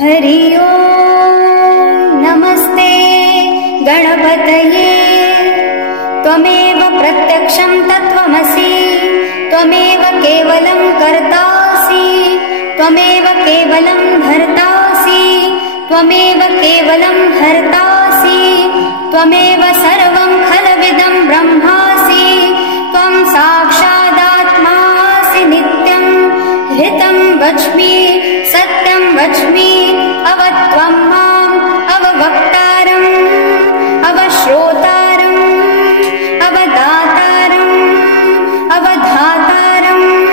हरि ओम नमस्ते गणपतये। त्वमेव प्रत्यक्षं तत्त्वमसि, त्वमेव केवलं कर्तासि, त्वमेव केवलं धर्तासि, त्वमेव केवलं हर्तासि, त्वमेव सर्वं खलविदं ब्रह्मासि, त्वं साक्षादात्मासि नित्यं। हृतं वच्मि सत्यं वच्मि, अवत्वं माम् अववक्तारम्, अवश्रोतारम्, अवदातारम्, अवधातारम्,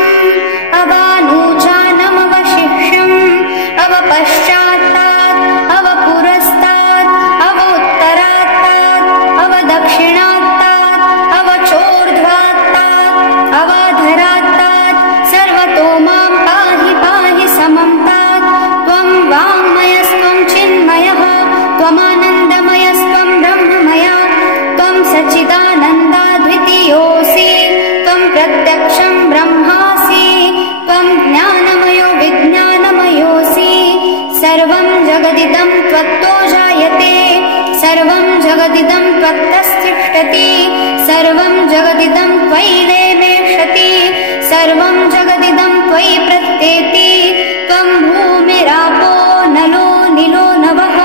अवानूचानमवशिष्यम्, अवपश्चात्तात्, अवपुरस्तात्, अवोत्तरात्तात्, अवदक्षिणात्तात्, अवचोर्ध्वात्तात्, अवाधरात्तात्, सर्वतो मां पाहि पाहि समं तात्। त्वं वाङ्मयस्त्वं चिन्मयः, त्वमानन्दमयस्त्वं ब्रह्ममया, त्वं सच्चिदानन्दाद्वितीयोऽसि, त्वं प्रत्यक्षं ब्रह्मासि, त्वं ज्ञानमयो विज्ञानमयोऽसि। सर्वं जगदिदं त्वत्तो जायते, सर्वं जगदिदं त्वत्तस्तिष्ठति, सर्वं जगदिदं त्वयि लेमेषति, सर्वं जगदिदं त्वयि प्रत्येति। त्वं भूमिरापो नलो निलो नभः,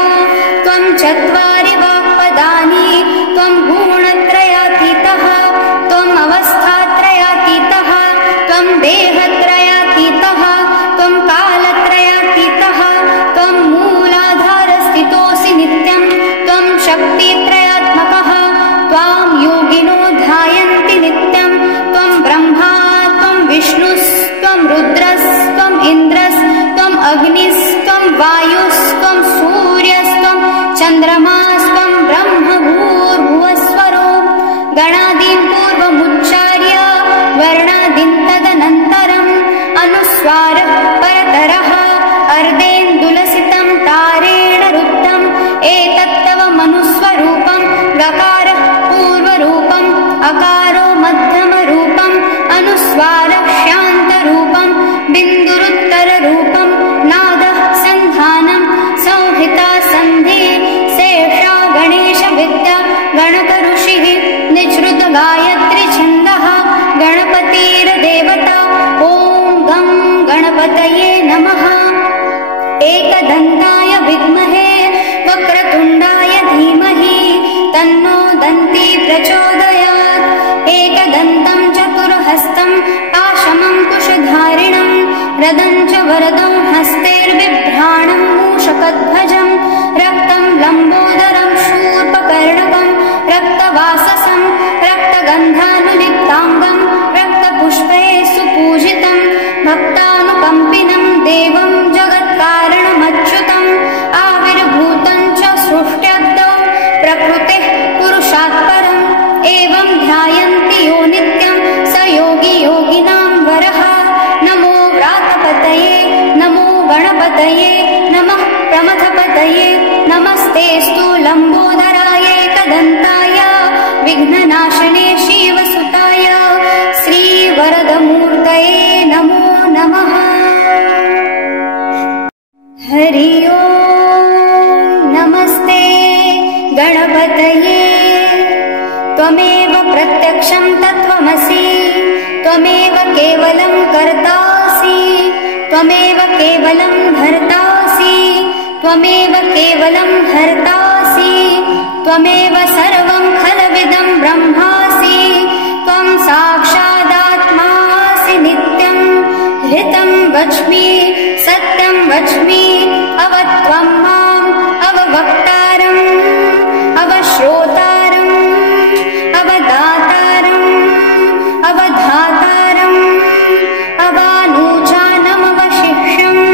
त्वं चत्वारि वाक्पदानि, त्वं गुणत्रयातीतः, त्वम् अवस्थात्रयातीतः, त्वं देहत्रयातीतः, त्वं कालत्रयातीतः, त्वं मूलाधारस्थितोऽसि नित्यं, त्वं शक्तित्रयात्मकः, त्वां योगिनो ध्यायन्ति नित्यं। त्वं ब्रह्मा त्वं विष्णुस्त्वं रुद्रस्त्वं इन्द्रस्त्वं अग्निस्त्वं वायुस्त्वं सूर्यस्त्वं चन्द्रमास्त्वं ब्रह्म भूर्भुवस्वरो। गणादीन् पूर्वमुच्चार्य वर्णादीन् तदनन्तरम्, अनुस्वारः परतरः अर्धेन्दुलसितं तारेण रुद्धम्। एतत्तव मनुस्वरूपं, गकारः पूर्वरूपम्, अकारो मध्यमरूपम्, अनुस्वारः शान्तरूपम्, बिन्दुरुत्तररूपम्, नादः सन्धानम्, संहिता सन्धि, शेषा गणेशविद्या, गणकऋषिः, निःसृत गायत्री छन्दः, गणपतिर्देवता। ॐ गं गणपतये नमः। एकदन्ताय विद्महे वक्रतुण्डाय धीमहि, तन्नो दन्ती प्रचोदयात्। एकदन्तं चतुर्हस्तं पाशमं कुशधारिणं, रदं च वरदं हस्तैर्बिभ्राणं मूषकध्वजं, रक्तं लम्बोदरं शूर्पकर्णकं, रक्तवाससं रक्तगन्धानुलिप्ताङ्गं, रक्तपुष्पैः सुपूजितं, भक्तानुकम्पिनं देवं जगत्कारणमच्युतम्। आविर्भूतं च सृष्ट्याद्यौ प्रकृतेः पुरुषात् परम्, एवं ध्यायन्ति यो नित्यं स योगी योगिनां वरः। नमो व्रातपतये नमो गणपतये, नमः प्रमथपतये, नमस्तेऽस्तु लम्बोदराय एकदन्ताय, विघ्ननाशने शिवसुताय, श्रीवरदमूर्तये नमो नमः। हरि ओम नमस्ते गणपतये। त्वमेव प्रत्यक्षं तत्त्वमसि, त्वमेव केवलं कर्तासि, त्वमेव केवलं धर्तासि, त्वमेव केवलं हर्तासि, त्वमेव सर्वं खलविदं ब्रह्मासि, त्वं साक्षादात्मासि नित्यं। हृतं वच्मि सत्यं वच्मि, अवत्वं माम् अववक्तारम्, अवश्रोतारम्, अवदातारम्, अवधातारम्, अवानूचानमवशिष्यम्,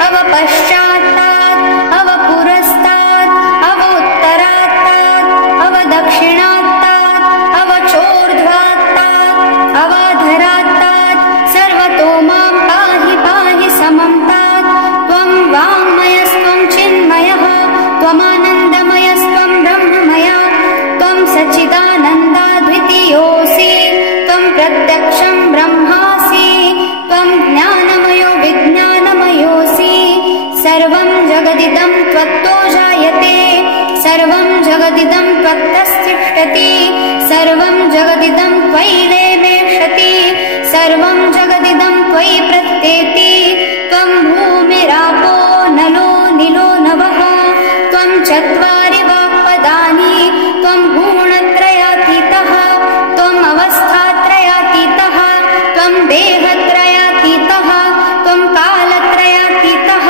अवपश्चात्तात्, अवपुरस्तात्, अवोत्तरात्तात्, अवदक्षिणात्तात्, अवचोर्ध्वात्तात्, अवाधरात्तात्, सर्वतो मां पाहि पाहि समं तात्। त्वं वाङ्मयस्त्वं चिन्मयः, जगदिदं त्वत्तो जायते सर्वं जगदिदं त्वत्तस्तिष्ठति सर्वं जगदिदं त्वयि लेमेषति सर्वं जगदिदं त्वयि प्रत्येति त्वं भूमिरापो नलो निलो नभः त्वं चत्वारि वाक्पदानि त्वं गुणत्रयातीतः त्वम् अवस्थात्रयातीतः त्वं देहत्रयातीतः त्वं कालत्रयातीतः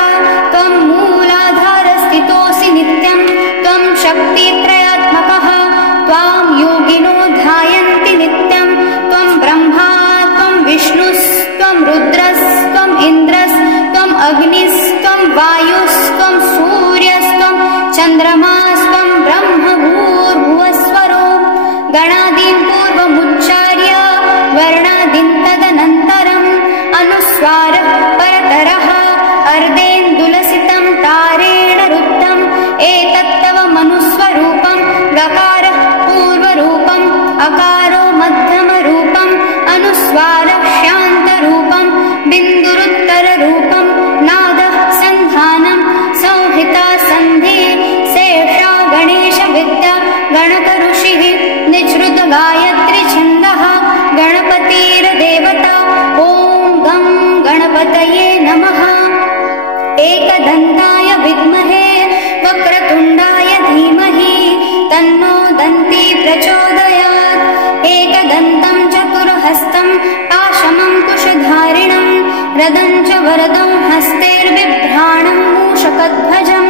त्वं मूलाधारस्थितोऽसि नित्यं त्वं शक्तित्रयात्मकः त्वां योगिनो ध्यायन्ति नित्यं त्वं ब्रह्मा त्वं विष्णुस्त्वं रुद्रस्त्वम् इन्द्रस्त्वम् अग्निस्त्वं वायुस्त्वं सूर्यस्त्वं चन्द्रमास्त्वं ब्रह्म भूर्भुवस्वरो गणादीं पूर्वमुच्चार्य वर्णादीं तदनन्तरम् अनुस्वारः परतरः अर्धेन्दुलसितं तारेण रुद्धम् एतत्तव मनुस्वरूपं गकारः पूर्वरूपम् अकारो मध्यमरूपम् अनुस्वारः शान्तरूपं बिन्दुरुत्तररूपं नादः सन्धानं संहिता सन्धि शेषा गणेशविद्या गणकऋषिः निःसृत गायत्री छन्दः गणपतिर्देवता ॐ गं गणपतये नमः एकदन्ताय विद्महे वक्रतुण्डाय धीमहि तन्नो दन्ती प्रचोदयात् एकदन्तं चतुर्हस्तं पाशमं कुशधारिणं रदं च वरदं हस्तैर्बिभ्राणं मूषकध्वजं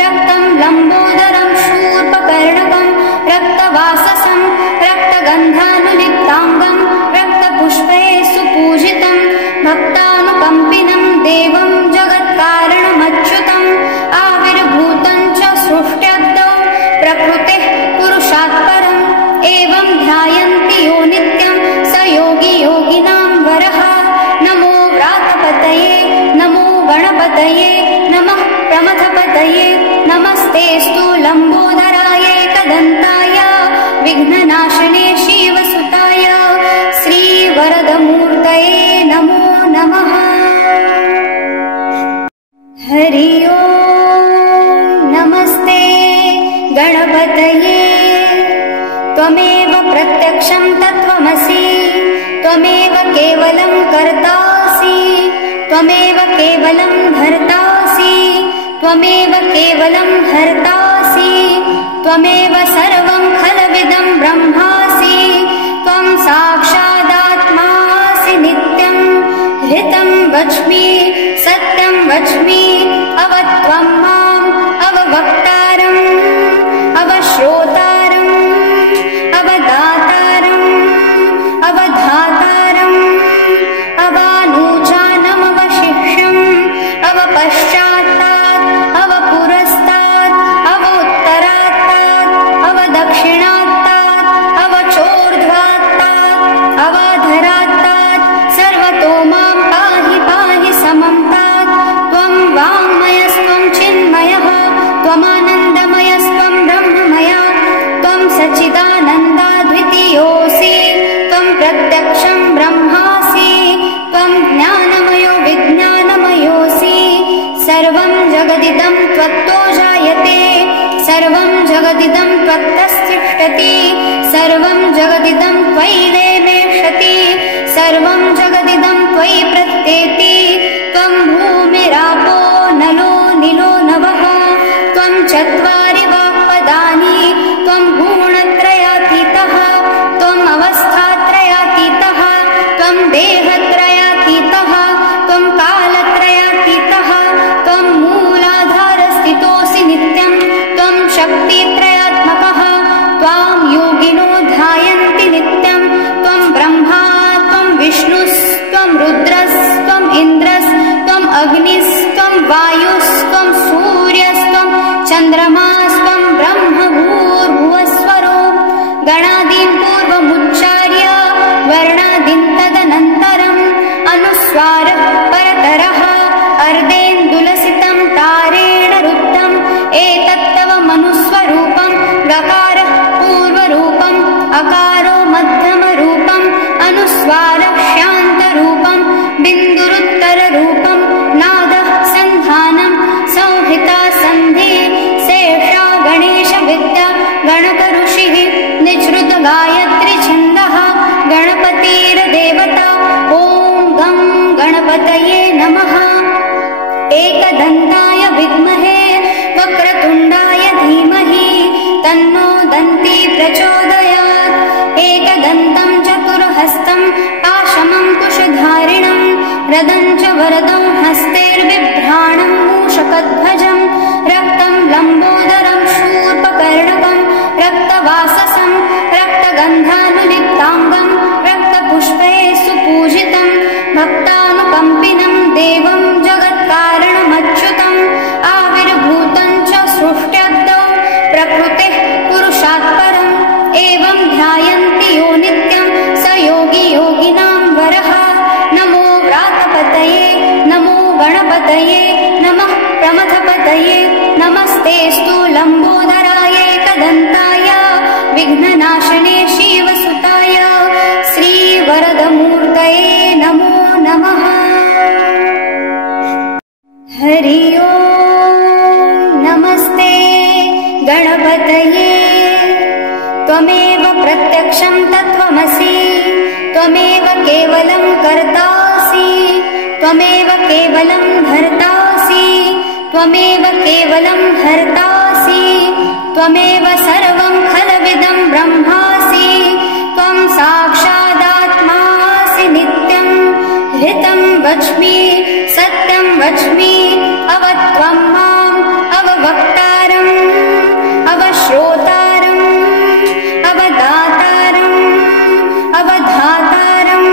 रक्तं लम्बोदरं शूर्पकर्णकं रक्तवाससं रक्तगन्धानुलिप्ताङ्गं रक्तपुष्पैः सुपूजितं भक्तानुकम्पिनं देवं जगत्कारणमच्युतम् आविर्भूतं च सृष्ट्याद्यौ प्रकृतेः पुरुषात् परम् एवं ध्यायन्ति यो नित्यं स योगी योगिनां वरः नमो व्रातपतये नमो गणपतये नमः प्रमथपतये नमस्तेऽस्तु लम्बोदराय एकदन्ताय विघ्ननाशने शिवसुताय श्रीवरदमूर्तये नमो नमः हरि ओम् नमस्ते गणपतये त्वमेव प्रत्यक्षं तत्त्वमसि त्वमेव केवलं कर्तासि त्वमेव केवलं भर्तासि त्वमेव केवलं हर्तासि त्वमेव सर्वं खलविदं ब्रह्मासि त्वं साक्षादात्मासि नित्यं हृतं वच्मि सत्यं वच्मि अवत्वं माम् अववक्तारम् अवश्रोतारम् अवदातारम् अवधातारम् अवानूचानमवशिष्यम् अवपश्चात्तात् अवपुरस्तात् अवोत्तरात्तात् अवदक्षिणात्तात् अवचोर्ध्वात्तात् अवाधरात्तात् सर्वतो मां पाहि पाहि समं तात् त्वं वाङ्मयस्त्वं चिन्मयः त्वमानन्दमयस्त्वं ब्रह्ममया त्वं सच्चिदानन्दाद्वितीयोऽसि त्वं प्रत्यक्षं ब्रह्मासि त्वं ज्ञानमयो विज्ञानमयोऽसि सर्वं जगदिदं त्वत्तो जायते सर्वं जगदिदं त्वत्तस्तिष्ठति सर्वं जगदिदं त्वयि लेमेषति सर्वं जगदिदं त्वयि प्रत्येति त्वं भूमिरापो नलो निलो नभः त्वं चत्वारि वाक्पदानि त्वं गुणत्रयातीतः त्वम् अवस्थात्रयातीतः त्वं देहत्रयातीतः त्वं कालत्रयातीतः त्वं मूलाधारस्थितोऽसि नित्यं त्वं शक्तित्रयात्मकः त्वां योगिनो ध्यायन्ति नित्यं त्वं ब्रह्मा त्वं विष्णुस्त्वं रुद्रस्त्वम् इन्द्रस्त्वम् अग्निस्त्वं वायुस्त्वं सूर्यस्त्वं चन्द्रमास्त्वं ब्रह्म भूर्भुवस्वरो गणादीं पूर्वमुच्चार्य वर्णादीं तदनन्तरम् अनुस्वारः परतरः अर्धेन्दुलसितं तारेण रुद्धम् एतत्तव मनुस्वरूपं गकारः पूर्वरूपम् अकारो मध्यमरूपम् अनुस्वारः शान्तरूपं बिन्दुरुत्तररूपं नादः सन्धानं संहिता दन्ती प्रचोदयात् एकदन्तं चतुर्हस्तं पाशमं कुशधारिणं रदं च वरदं हस्तैर्बिभ्राणं मूषकध्वजं रक्तं लम्बोदरं शूर्पकर्णकं रक्तवाससं रक्तगन्धानुलिप्ताङ्गं रक्तपुष्पैः सुपूजितं भक्तानुकम्पिनं देवं जगत्कारणमच्युतम् आविर्भूतं च सृष्ट्यद्दौ प्रकृतेः पुरुषात् परम् एवं ध्यायन्ति यो नित्यं स योगी योगिनां वरः। नमो व्रातपतये नमो गणपतये नमः प्रमथपतये नमस्तेऽस्तु लम्बोदराय एकदन्ताय विघ्ननाशने शिवसुताय श्रीवरदमूर्तये नमो नमः। हरि ओम् नमस्ते गणपतये त्वमेव प्रत्यक्षं तत्त्वमसि त्वमेव केवलं कर्तासि त्वमेव केवलं भर्तासि त्वमेव केवलं हर्तासि त्वमेव सर्वं खलविदं ब्रह्मासि त्वं साक्षादात्मासि नित्यं हृतं वच्मि सत्यं वच्मि अवत्वं माम् अववक्तारम् अवश्रोतारम् अवदातारम् अवधातारम्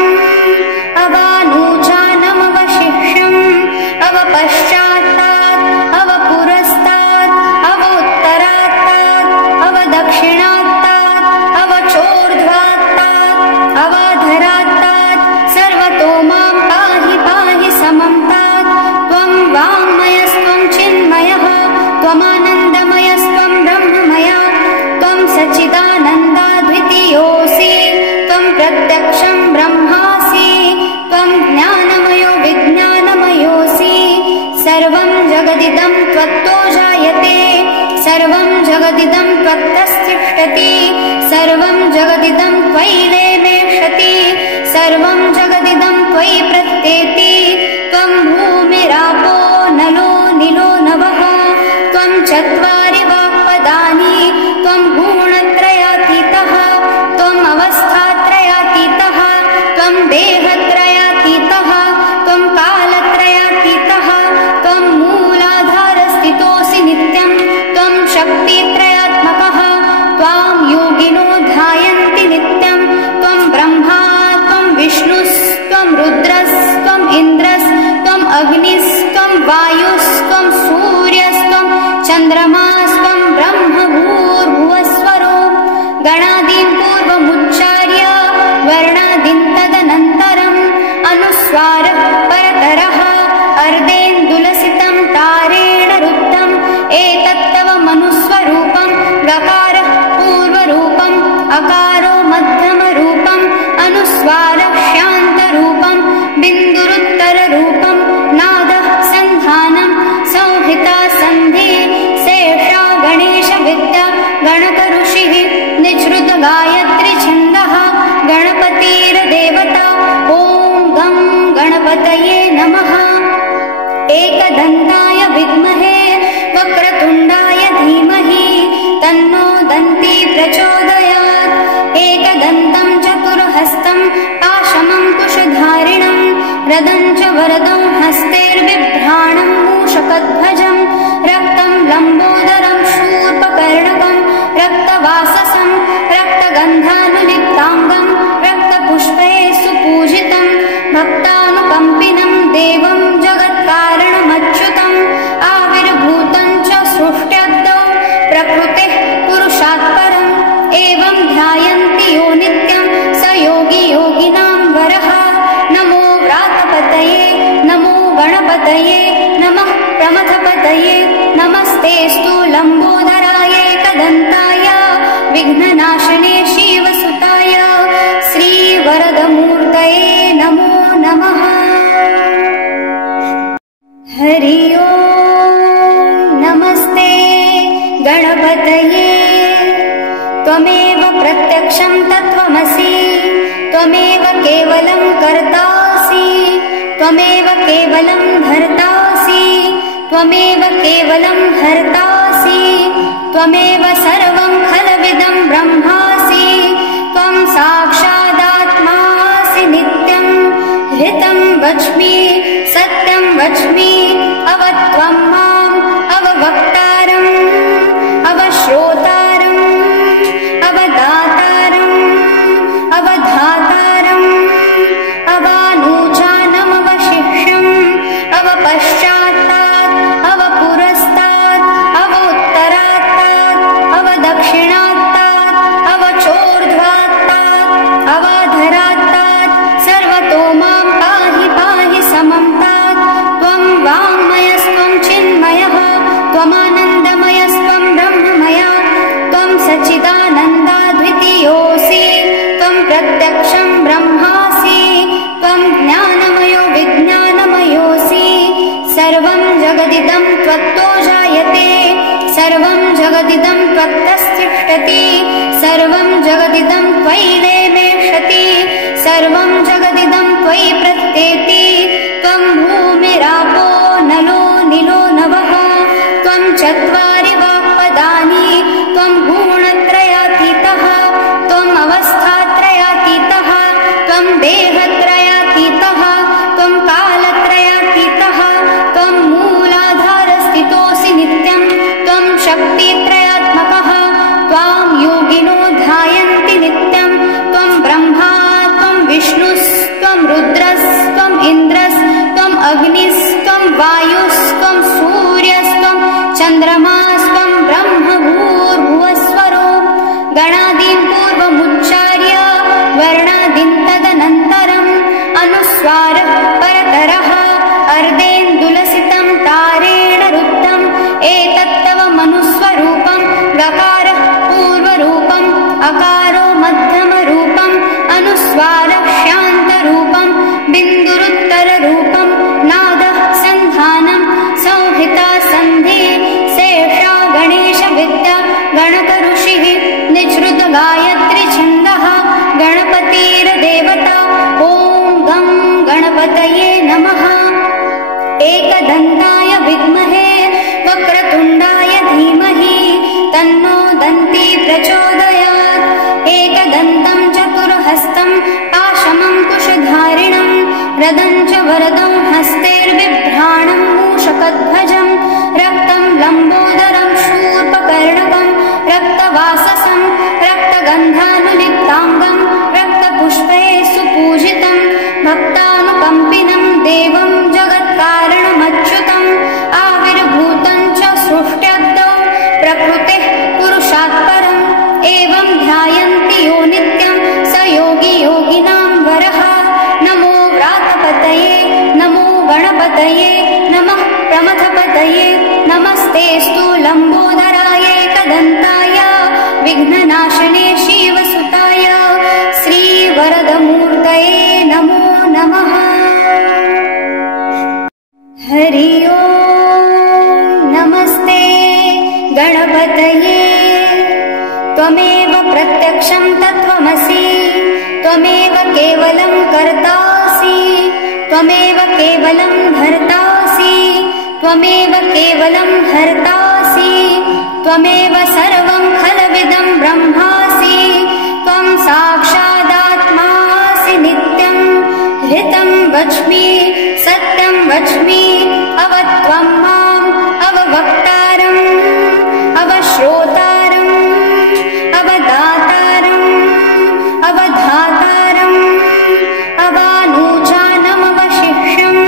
अवानूचानमवशिष्यम् अवपश्चात्तात् अवपुरस्तात् अवोत्तरात्तात् अवदक्षिणात्तात् अवचोर्ध्वात्तात् अवाधरात्तात् सर्वतो मां पाहि पाहि समं तात् त्वं वाङ्मयस्त्वं चिन्मयः त्वमानन्दमयस्त्वं ब्रह्ममया त्वं सच्चिदानन्दाद्वितीयोऽसि त्वं प्रत्यक्षं ब्रह्मासि त्वं ज्ञानमयो विज्ञानमयोऽसि सर्वं जगदिदं त्वत्तो जायते सर्वं जगदिदं त्वत्तस्तिष्ठति सर्वं जगदिदं त्वयि लेमेषति सर्वं जगदिदं त्वयि प्रत्येति त्वं भूमिरापो नलो निलो नभः त्वं चत्वारि वाक्पदानि त्वं गुणत्रयातीतः त्वम् अवस्थात्रयातीतः त्वं देहत्रयातीतः त्वं कालत्रयातीतः त्वं मूलाधारस्थितोऽसि नित्यं त्वं शक्तित्रयात्मकः त्वां योगिनो ध्यायन्ति नित्यं त्वं ब्रह्मा त्वं विष्णुस्त्वं रुद्रस्त्वम् इन्द्रस्त्वम् अग्निस्त्वं वायुस्त्वं सूर्यस्त्वं चन्द्रमास्त्वं ब्रह्म भूर्भुवस्वरो गणादीं पूर्वमुच्चार्य वर्णादीं तदनन्तरम् अनुस्वारः परतरः अर्धेन्दुलसितं तारेण रुद्धम् एतत्तव मनुस्वरूपं गकारः पूर्वरूपम् अकारो मध्यमरूपम् अनुस्वारः शान्तरूपं बिन्दुरुत्तररूपं नादः सन्धानं संहिता सन्धि शेषा गणेशविद्या गणकऋषिः निःसृत गायत्री छन्दः गणपतिर्देवता ॐ गं गणपतये नमः। एकदन्ताय विद्महे वक्रतुण्डाय धीमहि तन्नो दन्ती प्रचोदयात् एकदन्तं चतुर्हस्तं पाशमं कुशधारिणं रदं च वरदं हस्तैर्बिभ्राणं मूषकध्वजं रक्तं लम्बोदरं शूर्पकर्णकं रक्तवाससं रक्तगन्धानुलिप्ताङ्गं रक्तपुष्पैः सुपूजितं भक्तानुकम्पिनं देवं जगत्कारणमच्युतम् आविर्भूतं च सृष्ट्यद्दौ प्रकृतेः पुरुषात् परम् एवं ध्यायन्ति यो नित्यं स योगी योगिनां वरः। नमो व्रातपतये नमो गणपतये नमः प्रमथपतये नमस्तेऽस्तु लम्बोदराय एकदन्ताय विघ्ननाशने शिवसुताय श्रीवरदमूर्तये नमो नमः। हरि ओम् नमस्ते गणपतये त्वमेव प्रत्यक्षं तत्त्वमसि त्वमेव केवलं कर्तासि त्वमेव केवलं भर्तासि त्वमेव केवलं हर्तासि त्वमेव सर्वं खलविदं खलविदं ब्रह्मासि त्वं साक्षादात्मासि नित्यं ऋतं वच्मि सत्यं वच्मि अवत्वं माम् अववक्तारम् अवश्रोतारम् अवदातारम् अवधातारम् अवानूचानमवशिष्यम् अवपश्चात्तात् अवपुरस्तात् अवोत्तरात्तात् अवदक्षिणात्तात् अवचोर्ध्वात्तात् अवाधरात्तात् सर्वतो मां पाहि पाहि समं तात् त्वं वाङ्मयस्त्वं चिन्मयः त्वमानन्दमयस्त्वं ब्रह्ममया त्वं सच्चिदानन्दाद्वितीयोऽसि त्वं प्रत्यक्षं ब्रह्मासि त्वं ज्ञानमयो विज्ञानमयोऽसि सर्वं जगदिदं त्वत्तो जायते सर्वं जगदिदं त्वत्तस्तिष्ठति सर्वं जगदिदं त्वयि लेमेषति सर्वं जगदिदं त्वयि प्रत्येति त्वं भूमिरापो नलो निलो नभः त्वं चत्वारि वाक्पदानि त्वं गुणत्रयातीतः त्वम् अवस्थात्रयातीतः त्वं देहत्रयातीतः त्वं कालत्रयातीतः त्वं मूलाधारस्थितोऽसि नित्यं त्वं शक्तित्रयात्मकः त्वां योगिनो ध्यायन्ति नित्यं त्वं ब्रह्मा त्वं विष्णुस्त्वं रुद्रस्त्वम् इन्द्रस्त्वम् अग्निस्त्वं वायुस्त्वं सूर्यस्त्वं चन्द्रमास्त्वं ब्रह्म भूर्भुवस्वरो गणादीन् पूर्वमुच्चार्य वर्णादीन् तदनन्तरम् अनुस्वारः परतरः अर्धेन्दुलसितं तारेण रुद्धम् एतत्तव मनुस्वरूपं गकारः पूर्वरूपम् अकारो मध्यमरूपम् अनुस्वारः शान्तरूपम् बिन्दुरुत्तररूपम् नादः सन्धानं संहिता सन्धि शेषा गणेशविद्या गणकऋषिः निःसृत गायत्री छन्दः गणपतिर्देवता ॐ गं गणपतये नमः एकदन्ताय विद्महे वक्रतुण्डाय धीमहि तन्नो दन्ती प्रचोदयात् एकदन्तं चतुर्हस्तं पाशमं कुशधारिणं रदं च वरदं हस्तैर्बिभ्राणं मूषकध्वजं रक्तं लम्बोदरं शूर्पकर्णकं रक्तवाससं रक्तगन्धानुलिप्ताङ्गं रक्तपुष्पैः सुपूजितं भक्तानुकम्पिनं देवं जगत्कारणमच्युतम् आविर्भूतं च सृष्ट्यद्दौ प्रकृतेः पुरुषात् परम् एवं ध्यायन्ति यो नित्यं स योगी योगिनां वरः नमो व्रातपतये नमो गणपतये नमः प्रमथपतये नमस्तेऽस्तु लम्बोदराय एकदन्ताय विघ्ननाशने शिवसुताय श्रीवरदमूर्तये नमो नमः हरि ओं नमस्ते गणपतये त्वमेव प्रत्यक्षं तत्त्वमसि त्वमेव केवलं कर्तासि त्वमेव केवलं भर्तासि त्वमेव केवलं हर्तासि त्वमेव सर्वं खलविदं ब्रह्मासि त्वं साक्षादात्मासि नित्यं ऋतं वच्मि सत्यं वच्मि अवत्वं माम् अववक्तारम् अवश्रोतारम् अवदातारम् अवधातारम् अवानूचानमवशिष्यम्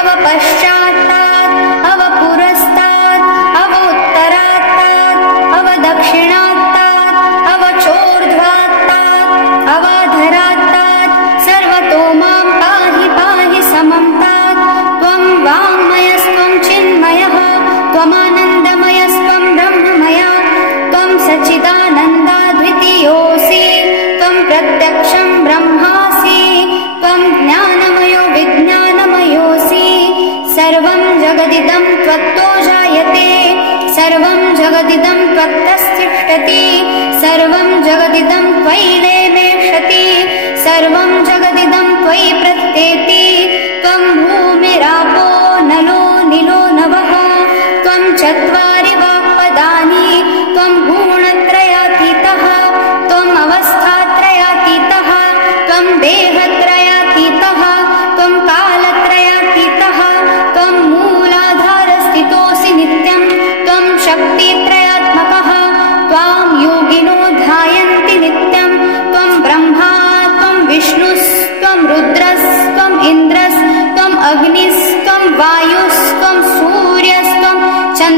अवपश्चात्तात् अवपुरस्तात् अवोत्तरात्तात् अवदक्षिणात्तात् अवचोर्ध्वात्तात् अवाधरात्तात् सर्वतो मां पाहि पाहि समं तात् त्वं वाङ्मयस्त्वं चिन्मयः त्वमानन्दमयस्त्वं ब्रह्ममया त्वं सच्चिदानन्दाद्वितीयोऽसि त्वं प्रत्यक्षं ब्रह्मासि त्वं ज्ञानमयो विज्ञानमयोऽसि सर्वं जगदिदं त्वत्तो जायते सर्वं जगदिदं त्वत्तस्तिष्ठति सर्वं जगदिदं त्वयि लेमेषति सर्वं जगदिदं त्वयि प्रत्येति त्वं भूमिरापो नलो निलो नभः त्वं चत्वारि वाक्पदानि त्वं गुणत्रयातीतः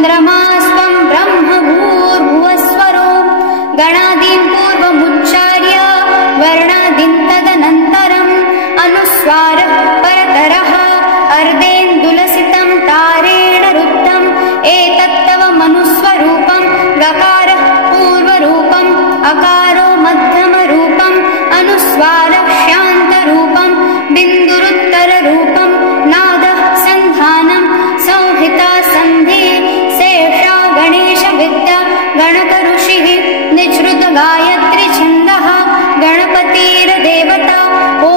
चन्द्रमास्त्वं ब्रह्म भूर्भुवस्वरो गणादीन् पूर्वमुच्चार्य वर्णादीन् तदनन्तरम् अनुस्वारः परतरः अर्धेन्दुलसितं तारेण रुद्धम् एतत्तव मनुस्वरूपं गकारः पूर्वरूपम् अकारो मध्यमरूपम् अनुस्वारः शान्तरूपम् बिन्दुरुत्तररूपम् नादः सन्धानं संहिता सन्धि शेषा गणेशविद्या गणकऋषिः निःसृत गायत्री छन्दः गणपतिर्देवता ॐ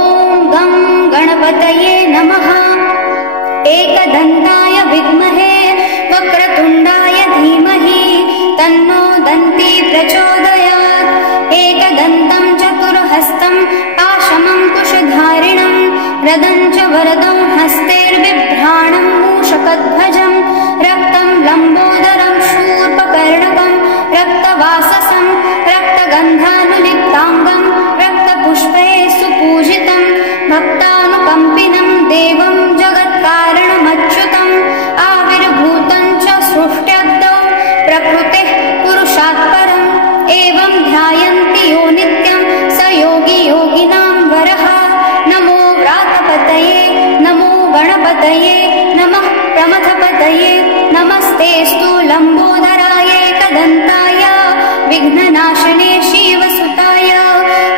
गं गणपतये नमः। एकदन्ताय विद्महे वक्रतुण्डाय धीमहि तन्नो दन्ती प्रचोदयात्। एकदन्तं चतुर्हस्तं पाशमं कुशधारिणं रदं च वरदं हस्तैर्बिभ्राणं मूषकध्वजं रक्तं लम्बोदरं शूर्पकर्णकं रक्तवाससं रक्तगन्धानुलिप्ताङ्गं रक्तपुष्पैः सुपूजितं भक्तानुकम्पिनं देवं जगत्कारणमच्युतम् आविर्भूतं च सृष्ट्याद्यौ प्रकृतेः पुरुषात् परम् एवं ध्यायन्ति यो नित्यं स योगी योगिनां वरः। नमो व्रातपतये नमो गणपतये नमः प्रमथपतये नमस्तेऽस्तु लम्बोदराय एकदन्ताय विघ्ननाशने शिवसुताय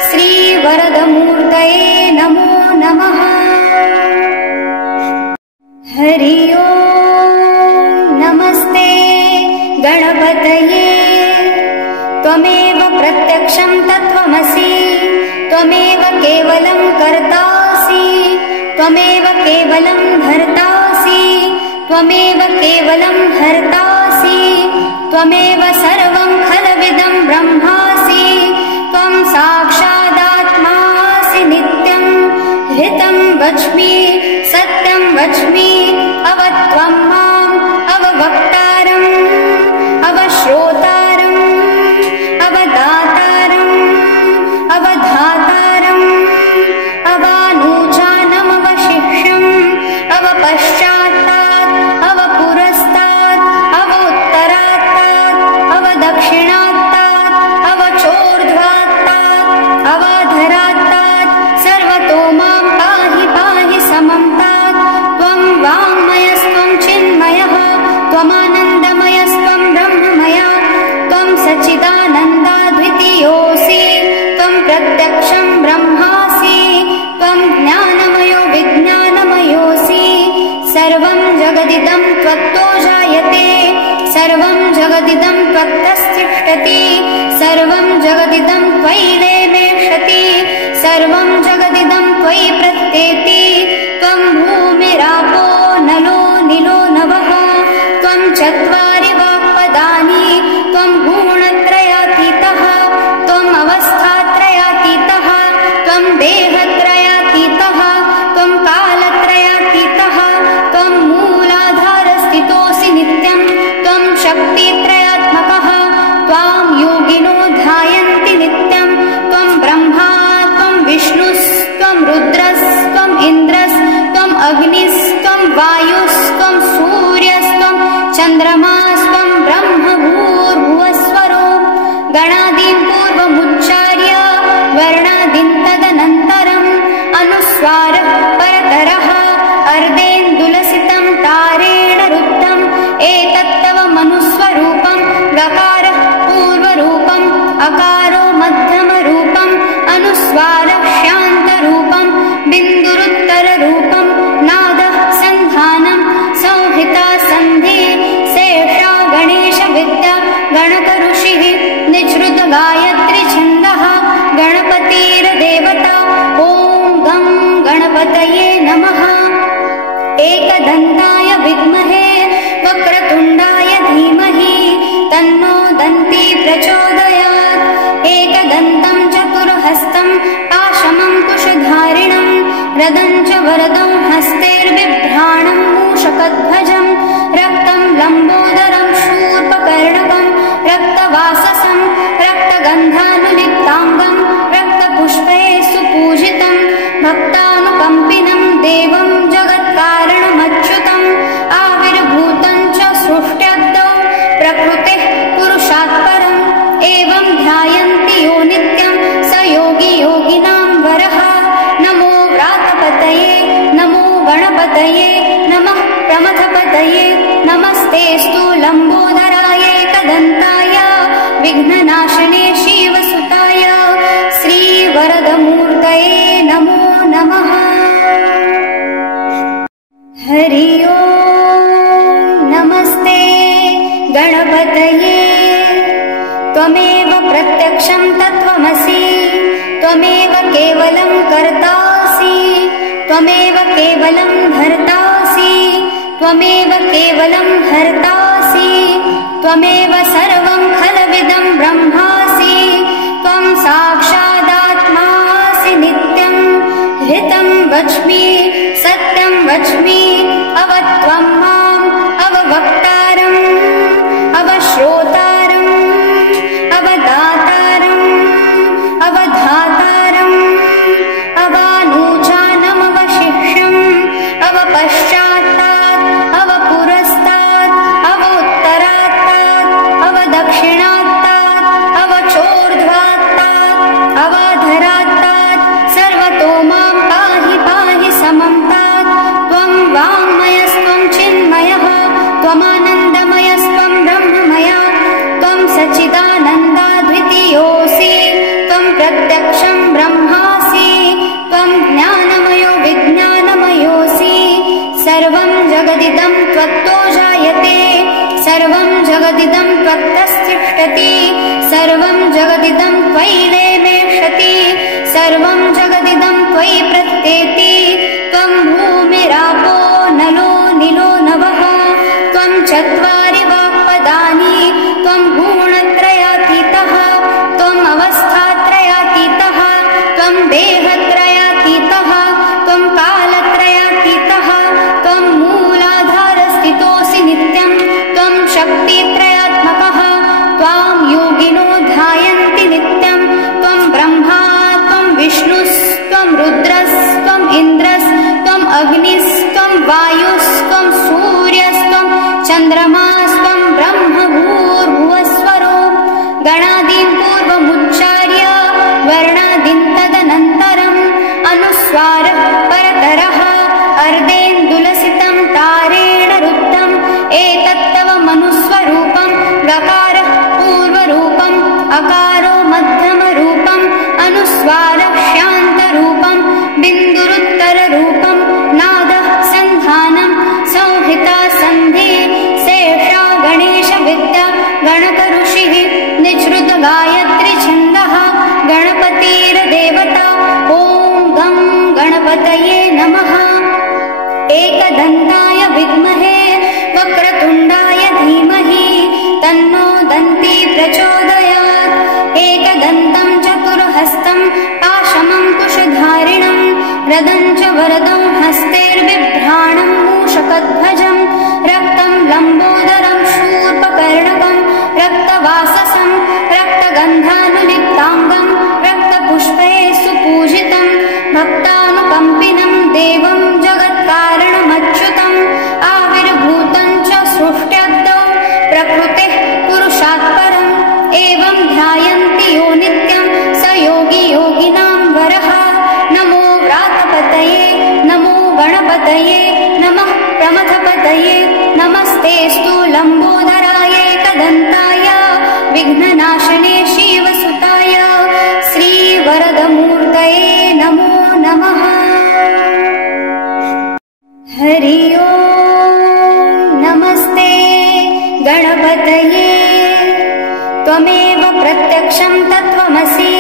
श्रीवरदमूर्तये नमो नमः। हरि ओम् नमस्ते गणपतये त्वमेव प्रत्यक्षं तत्त्वमसि त्वमेव केवलं कर्तासि त्वमेव केवलं भर्तासि त्वमेव केवलं हर्तासि त्वमेव सर्वं खलविदं ब्रह्मासि त्वं साक्षादात्मासि नित्यं हृतं वच्मि सत्यं वच्मि अवत्वं माम् अववक्तारम् अवश्रोतारम् अवदातारम् अवधातारम् अवानूचानमवशिष्यम् अवपश्चात्तात् अवपुरस्तात् अवोत्तरात्तात् अवदक्षिणात्तात् अवचोर्ध्वात्तात् अवाधरात्तात् सर्वतो मां पाहि पाहि समं तात्। त्वं वाङ्मयस्त्वं चिन्मयः त्वमानन्दमयस्त्वं ब्रह्ममया त्वं सच्चिदानन्दाद्वितीयोऽसि त्वं प्रत्यक्षं ब्रह्मासि त्वं ज्ञानमयो विज्ञानमयोऽसि सर्वं जगदिदं त्वत्तो जायते सर्वं जगदिदं त्वत्तस्तिष्ठति सर्वं जगदिदं त्वयि लेमेषति सर्वं जगदिदं त्वयि प्रत्येति त्वं भूमिरापो नलो निलो नभः त्वं चत्वारि वाक्पदानि त्वं गुणत्रयातीतः त्वम् अवस्थात्रयातीतः त्वं देहत्रयातीतः त्वं कालत्रयातीतः त्वं मूलाधारस्थितोऽसि नित्यं त्वं शक्तित्रयात्मकः त्वां योगिनो ध्यायन्ति नित्यं त्वं ब्रह्मा त्वं विष्णुस्त्वं रुद्रस्त्वम् इन्द्रस्त्वम् अग्निस्त्वं वायुस्त्वं सूर्यस्त्वं चन्द्रमास्त्वं ब्रह्म भूर्भुवस्वरो गणादीन् पूर्वमुच्चार्य वर्णादीन् तदनन्तरम् अनुस्वारः परतरः अर्धेन्दुलसितं तारेण रुद्धम् एतत्तव मनुस्वरूपं गकारः पूर्वरूपम् अकारो मध्यमरूपम् अनुस्वारः शान्तरूपम् बिन्दुरुत्तररूपम् नादः सन्धानं संहिता सन्धि शेषा गणेशविद्या गणकऋषिः निःसृत गायत्री छन्दः गणपतिर्देवता ॐ गं गणपतये नमः। एकदन्ताय विद्महे वक्रतुण्डाय धीमहि तन्नो दन्ती प्रचोदयात्। एकदन्तं चतुर्हस्तं पाशमं कुशधारिणं रदं च वरदं हस्तैर्बिभ्राणं मूषकध्वजं रक्तं लम्बोदरं शूर्पकर्णकं रक्तवाससं रक्तगन्धानुलिप्ताङ्गं रक्तपुष्पैः सुपूजितं भक्तानुकम्पिनं देवं गणपतये नमस्तेऽस्तु लम्बोदराय एकदन्ताय विघ्ननाशिने शिवसुताय श्रीवरदमूर्तये नमो नमः। हरि ओम् नमस्ते गणपतये। त्वमेव प्रत्यक्षं तत्त्वमसि, त्वमेव केवलं कर्तासि, त्वमेव केवलं भर्तासि, त्वमेव केवलं हर्तासि, त्वमेव सर्वं खलविदं ब्रह्मासि, त्वं साक्षादात्मासि नित्यं। हृतं वच्मि सत्यं वच्मि, अवत्वं माम् अववक्तारम् अवश्रोतारम् अवदातारम् अवधातारम् अवानूचानमवशिष्यम् अवपश्चात्तात् अवपुरस्तात् अवोत्तरात्तात् अवदक्षिणात्तात् अवचोर्ध्वात्तात् अवाधरात्तात् सर्वतो मां पाहि पाहि समं तात्। त्वं वाङ्मयस्त्वं चिन्मयः, त्वमानन्दमयस्त्वं ब्रह्ममया, त्वं सच्चिदानन्दाद्वितीयोऽसि, त्वं प्रत्यक्षं ब्रह्मासि, त्वं ज्ञानमयो विज्ञानमयोऽसि। सर्वं जगदिदं त्वत्तो जायते, सर्वं जगदिदं त्वत्तस्तिष्ठति, सर्वं जगदिदं त्वयि लेमेषति, सर्वं जगदिदं त्वयि प्रत्येति। त्वं भूमिरापो नलो निलो नभः, त्वं चत्वारि वाक्पदानि, त्वं गुणत्रयातीतः, त्वम् अवस्थात्रयातीतः, त्वं देहत्रयातीतः, त्वं कालत्रयातीतः, त्वं मूलाधारस्थितोऽसि नित्यं, त्वं शक्तित्रयात्मकः, त्वां योगिनो ध्यायन्ति नित्यं। त्वं ब्रह्मा त्वं विष्णुस्त्वं रुद्रस्त्वम् इन्द्रस्त्वम् अग्निस्त्वं वायुस्त्वं सूर्यस्त्वं चन्द्रमास्त्वं ब्रह्म भूर्भुवस्वरो। गणादीन् पूर्वमुच्चार्य वर्णादीन् तदनन्तरम् अनुस्वारः परतरः अर्धेन्दुलसितं तारेण रुद्धम्। एतत्तव मनुस्वरूपं गकारः पूर्वरूपम् अकारो मध्यमरूपम् अनुस्वारः शान्तरूपम् बिन्दुरुत्तररूपम् नादः सन्धानं संहिता सन्धि शेषा गणेशविद्या गणकऋषिः निःसृत गायत्री छन्दः गणपतिर्देवता। ॐ गं गणपतये नमः। एकदन्ताय विद्महे वक्रतुण्डाय धीमहि तन्नो दन्ती प्रचोदयात्। एकदन्तं चतुर्हस्तं पाशमं कुशधारिणं रदं च वरदं हस्तैर्बिभ्राणं मूषकध्वजं रक्तं लम्बोदरं शूर्पकर्णकं रक्तवाससं रक्तगन्धानुलिप्ताङ्गं रक्तपुष्पैः सुपूजितं भक्तानुकम्पिनं देवं जगत्कारणमच्युतम् आविर्भूतं च सृष्ट्यद्दौ प्रकृतेः पुरुषात् परम्। एवं ध्यायन्ति यो नित्यं स योगी योगिनां वरः। नमो व्रातपतये नमो गणपतये नमः प्रमथपतये नमस्तेऽस्तु लम्बोदराय एकदन्ताय विघ्ननाशिने शिवसुताय श्रीवरदमूर्तये नमो नमः। हरि ओम् नमस्ते गणपतये। त्वमेव प्रत्यक्षं तत्त्वमसि,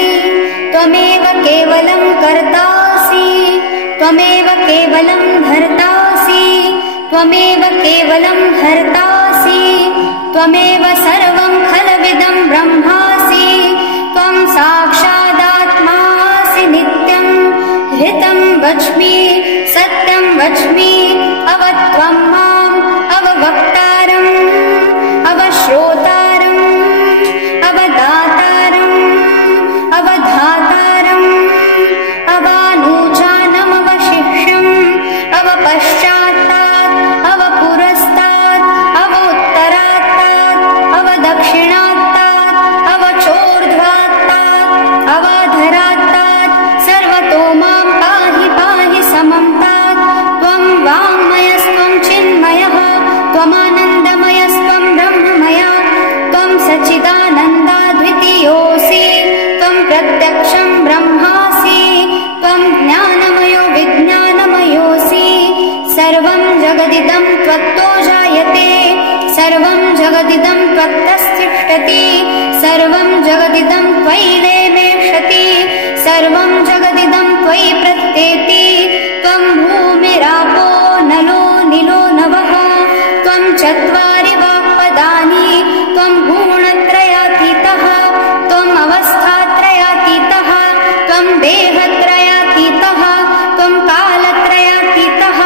त्वमेव केवलं कर्तासि, त्वमेव केवलं भर्तासि, त्वमेव केवलं हर्तासि, त्वमेव सर्वं खलविदं ब्रह्मासि, त्वं साक्षादात्मासि नित्यं। हृतं वच्मि सत्यं वच्मि, अवत्वं माम् अववक्तारम् अवश्रोतारम् अवदातारम् अवधातारम् अवानूचानमवशिष्यम् अवपश्चात्तात् अवपुरस्तात् अवोत्तरात्तात् अवदक्षिणात्तात् अवचोर्ध्वात्तात् अवाधरात्तात् सर्वतो मां पाहि पाहि समं तात्। त्वं वा जगदिदं त्वत्तस्तिष्ठति सर्वं जगदिदं त्वयि लेमेषति सर्वं जगदिदं त्वयि प्रत्येति त्वं भूमिरापो नलो निलो नभः त्वं चत्वारि वाक्पदानि त्वं गुणत्रयातीतः त्वम् अवस्थात्रयातीतः त्वं देहत्रयातीतः त्वं कालत्रयातीतः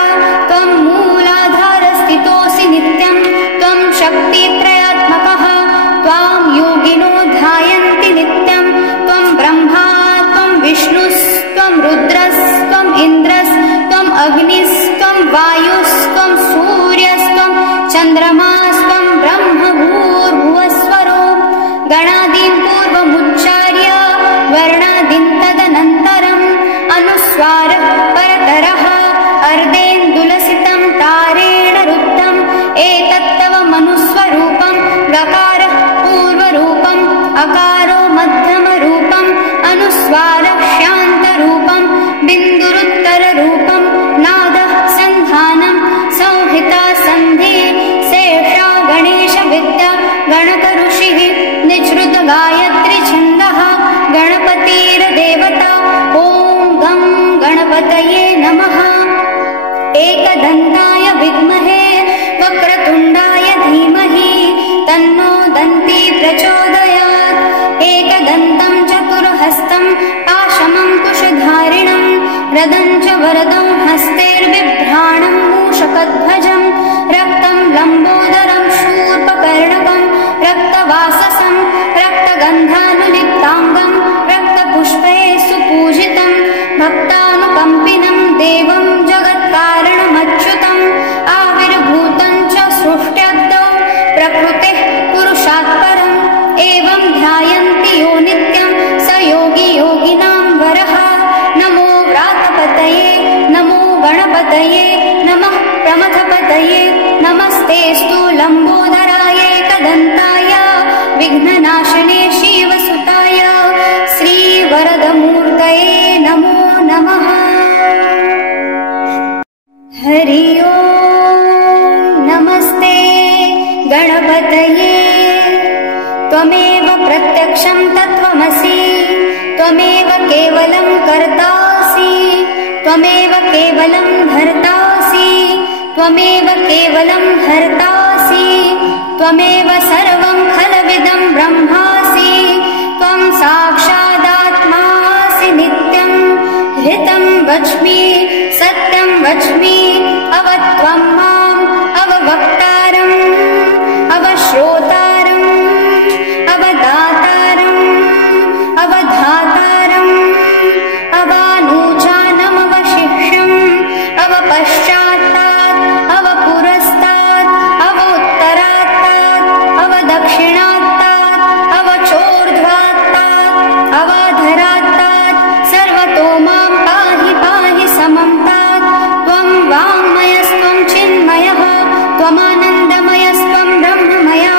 त्वं मूलाधारस्थितोऽसि नित्यं त्वं शक्तित्रयात्मकः त्वां योगिनो ध्यायन्ति नित्यं त्वं ब्रह्मा त्वं विष्णुस्त्वं रुद्रस्त्वम् इन्द्रस्त्वम् अग्निस्त्वं वायुस्त्वं सूर्यस्त्वं चन्द्रमास्त्वं ब्रह्म भूर्भुवस्वरो गणादीन् पूर्वमुच्चार्य वर्णादीन् तदनन्तरम् अनुस्वारः परतरः अर्धेन्दुलसितं तारेण रुद्धम् एतत्तव मनुस्वरूपं गकारः पूर्वरूपम् अकारो मध्यमरूपम् अनुस्वारः शान्तरूपम् बिन्दुरुत्तररूपम् नादः सन्धानम् संहिता सन्धि शेषा गणेशविद्या गणकऋषिः निःसृत गायत्री छन्दः गणपतिर्देवता ॐ गं गणपतये नमः एकदन्ताय विद्महे वक्रतुण्डाय धीमहि तन्नो दन्ती प्रचोदयात् एकदन्तं चतुर्हस्तं पाशमं कुशधारिणं रदं च वरदं हस्तैर्बिभ्राणं मूषकध्वजं रक्तं लम्बोदरं शूर्पकर्णकं रक्तवाससं रक्तगन्धानुलिप्ताङ्गं रक्तपुष्पैः सुपूजितं भक्तानुकम्पिनं देवं जगत्कारणमच्युतम् आविर्भूतं च सृष्ट्यद्दौ प्रकृतेः पुरुषात् परम् एवं ध्यायन्ति यो नित्यं स योगी योगिनां वरः नमो व्रातपतये नमो गणपतये नमः प्रमथपतये नमस्तेऽस्तु लम्बोदराय एकदन्ताय विघ्ननाशने शिवसुताय श्रीवरदमूर्तये नमो नमः हरि ओम् नमस्ते गणपतये त्वमेव प्रत्यक्षं तत्त्वमसि त्वमेव केवलं कर्तासि त्वमेव केवलं धर्तासि त्वमेव केवलं हर्तासि त्वमेव सर्वं खलविदं ब्रह्मासि त्वं साक्षादात्मासि नित्यं हृतं वच्मि सत्यं वच्मि अवत्वं माम् अववक्तारम् अवश्रोतारम् अवदातारम् अवधातारम् अवानूचानमवशिष्यम् अवपश्चात्तात् अवपुरस्तात् अवोत्तरात्तात् अवदक्षिणात्तात् अवचोर्ध्वात्तात् अवाधरात्तात् सर्वतो मां पाहि पाहि समं तात् त्वं वाङ्मयस्त्वं चिन्मयः त्वमानन्दमयस्त्वं ब्रह्ममया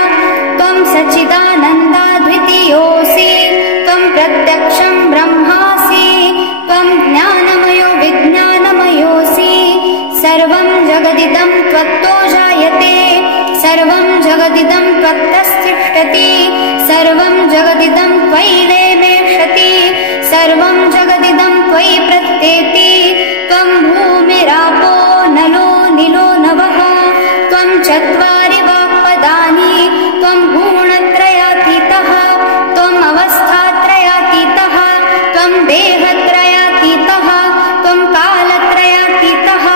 त्वं सच्चिदानन्दाद्वितीयोऽसि त्वं प्रत्यक्षं ब्रह्मासि त्वं ज्ञानमयो विज्ञानमयोऽसि सर्वं जगदिदं त्वत्तो जायते सर्वं जगदिदं त्वत्तस्तिष्ठति सर्वं जगदिदं त्वयि लेमेषति सर्वं जगदिदं त्वयि प्रत्येति त्वं भूमिरापो नलो निलो नभः त्वं चत्वारि वाक्पदानि त्वं गुणत्रयातीतः त्वम् अवस्थात्रयातीतः त्वं देहत्रयातीतः त्वं कालत्रयातीतः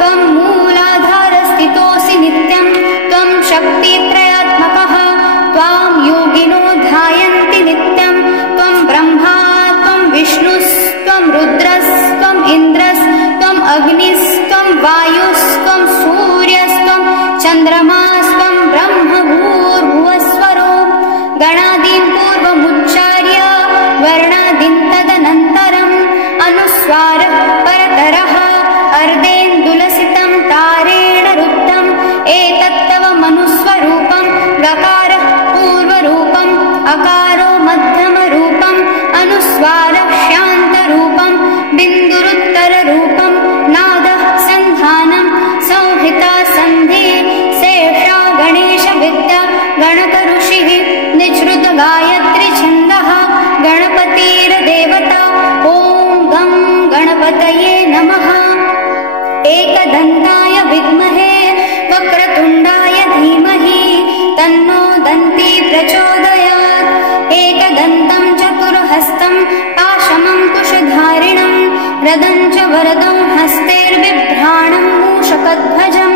त्वं मूलाधारस्थितोऽसि नित्यं त्वं शक्तित्रयात्मकः त्वां योगिनो ध्यायन्ति नित्यं गायत्री छन्दः गणपतिर्देवता ॐ गं गणपतये नमः। एकदन्ताय विद्महे वक्रतुण्डाय धीमहि तन्नो दन्ती प्रचोदयात्। एकदन्तं चतुर्हस्तं पाशमं कुशधारिणं रदं च वरदं हस्तैर्बिभ्राणं मूषकध्वजं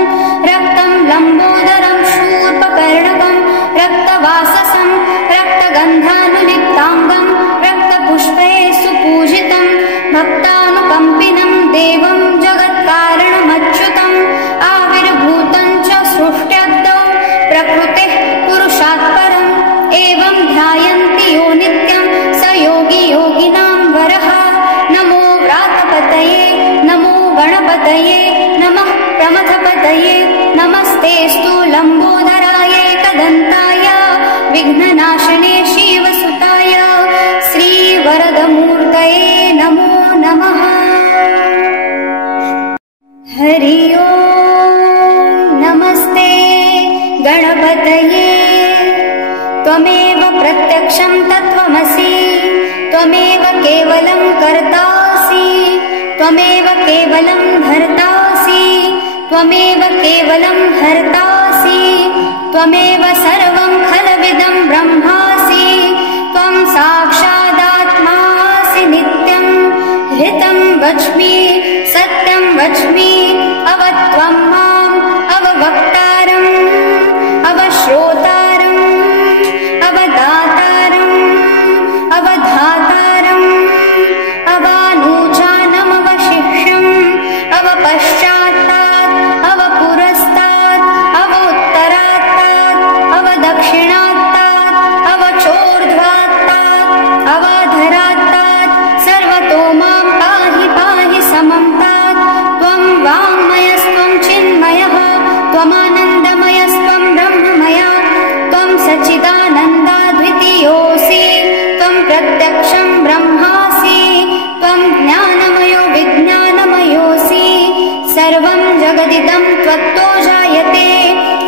रक्तं लम्बोदरं शूर्पकर्णकं रक्तवाससं रक्तगन्धानुलिप्ताङ्गं रक्तपुष्पैः सुपूजितं भक्तानुकम्पिनं देवं जगत्कारणमच्युतम् आविर्भूतं च सृष्ट्यद्दौ प्रकृतेः पुरुषात् परम् एवं ध्यायन्ति यो नित्यं स योगी योगिनां वरः। नमो व्रातपतये नमो गणपतये नमः प्रमथपतये नमस्तेऽस्तु लम्बोदराय एकदन्ताय विघ्ननाशने शिवसुताय श्रीवरदमूर्तये नमो नमः। हरि ओम् नमस्ते गणपतये त्वमेव प्रत्यक्षं तत्त्वमसि त्वमेव केवलं कर्तासि त्वमेव केवलं धर्तासि त्वमेव केवलं हर्तासि त्वमेव सर्वं खलविदं ब्रह्मासि त्वं साक्षादात्मासि नित्यं हृतं वच्मि सत्यं वच्मि अवत्वं माम् अववक्तारम् अवश्रोतारम् अवदातारम् अवधातारम् अवानूचानमवशिष्यम् अवपश्चात्तात् अवपुरस्तात् अवोत्तरात्तात् अवदक्षिणात्तात् अवचोर्ध्वात्तात् अवाधरात्तात् सर्वतो मां पाहि पाहि समं तात्। त्वं वाङ्मयस्त्वं चिन्मयः त्वमानन्दमयस्त्वं ब्रह्ममया त्वं सच्चिदानन्दाद्वितीयोऽसि त्वं प्रत्यक्षं ब्रह्मासि त्वं ज्ञानमयो विज्ञानमयोऽसि सर्वं जगदिदं त्वत्तो जायते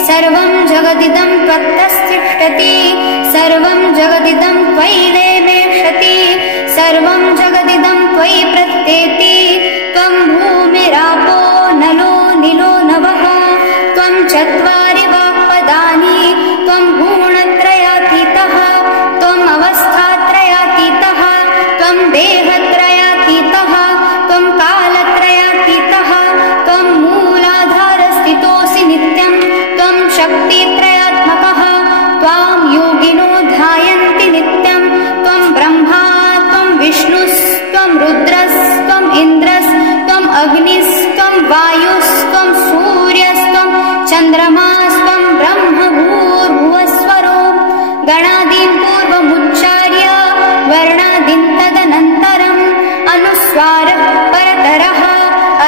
सर्वं जगदिदं त्वत्तस्तिष्ठति सर्वं जगदिदं त्वयि लेमेषति सर्वं जगदिदं त्वयि प्रत्येति त्वं भूमिरापो नलो निलो नभः त्वं चत्वारि वाक्पदानि त्वं गुणत्रयातीतः त्वम् अवस्थात्रयातीतः त्वं देहत्रयातीतः त्वं कालत्रयातीतः त्वं मूलाधारस्थितोऽसि नित्यं त्वं शक्तित्रयात्मकः त्वां योगिनो ध्यायन्ति नित्यं त्वं ब्रह्मा त्वं विष्णुस्त्वं रुद्रस्त्वम् इन्द्रस्त्वम् अग्निस्त्वं वायुस्त्वं सूर्यस्त्वं चन्द्रमास्त्वं ब्रह्म भूर्भुवस्वरो गणादीं पूर्वमुच्चार्य वर्णादीं तदनन्तरम् अनुस्वारः परतरः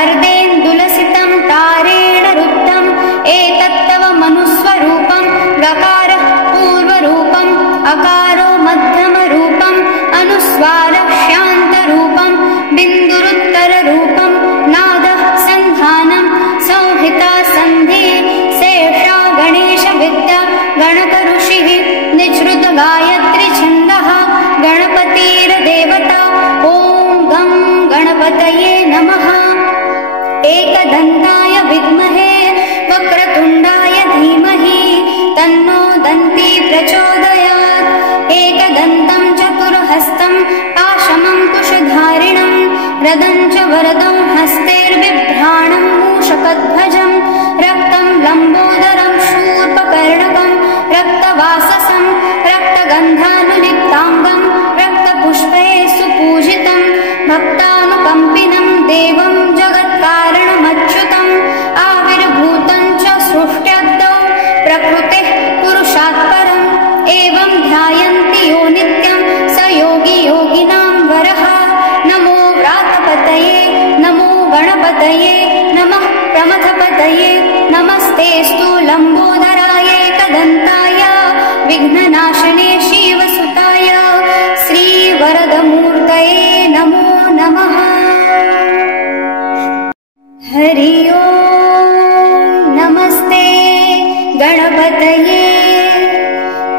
अर्धेन्दुलसितं तारेण रुद्धम् एतत्तव मनुस्वरूपं गकारः पूर्वरूपम् अकारो मध्यमरूपम् अनुस्वारः शान्तरूपं बिन्दुरुत्तररूपं नादः सन्धानं संहिता सन्धि शेषा गणेशविद्या गणकऋषिः निःसृत गायत्री छन्दः गणपतिर्देवता ॐ गं गणपतये नमः। एकदन्ताय विद्महे वक्रतुण्डाय धीमहि तन्नो दन्ती प्रचोदयात्। एकदन्तं चतुर्हस्तं पाशमं कुशधारिणं रदं च वरदं हस्तैर्बिभ्राणं मूषकध्वजं रक्तं लम्बोदरं शूर्पकर्णकं रक्तवाससं रक्तगन्धानुलिप्ताङ्गं रक्तपुष्पैः सुपूजितं भक्तानुकम्पिनं देवं जगत्कारणमच्युतम् आविर्भूतं च सृष्ट्यद्दौ प्रकृतेः पुरुषात् परम् एवं ध्यायन्ति यो नित्यं स योगी योगिनां वरः। नमो व्रातपतये नमो गणपतये नमः प्रमथपतये नमस्तेऽस्तु लम्बोदराय एकदन्ताय विघ्ननाशने शिवसुताय श्रीवरदमूर्तये नमो नमः। हरि ओम् नमस्ते गणपतये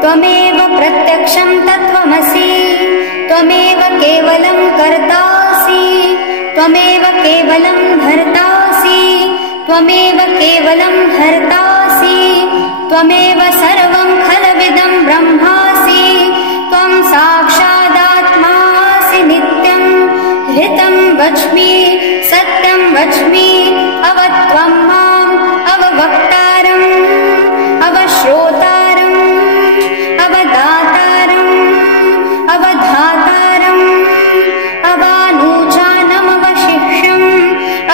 त्वमेव प्रत्यक्षं तत्त्वमसि त्वमेव केवलं कर्तासि त्वमेव केवलं भर्तासि त्वमेव केवलं हर्तासि त्वमेव सर्वं खलविदं ब्रह्मासि त्वं साक्षादात्मासि नित्यं हृतं वच्मि सत्यं वच्मि अवत्वं माम् अववक्तारम् अवश्रोतारम् अवदातारम् अवधातारम् अवानूचानमवशिष्यम्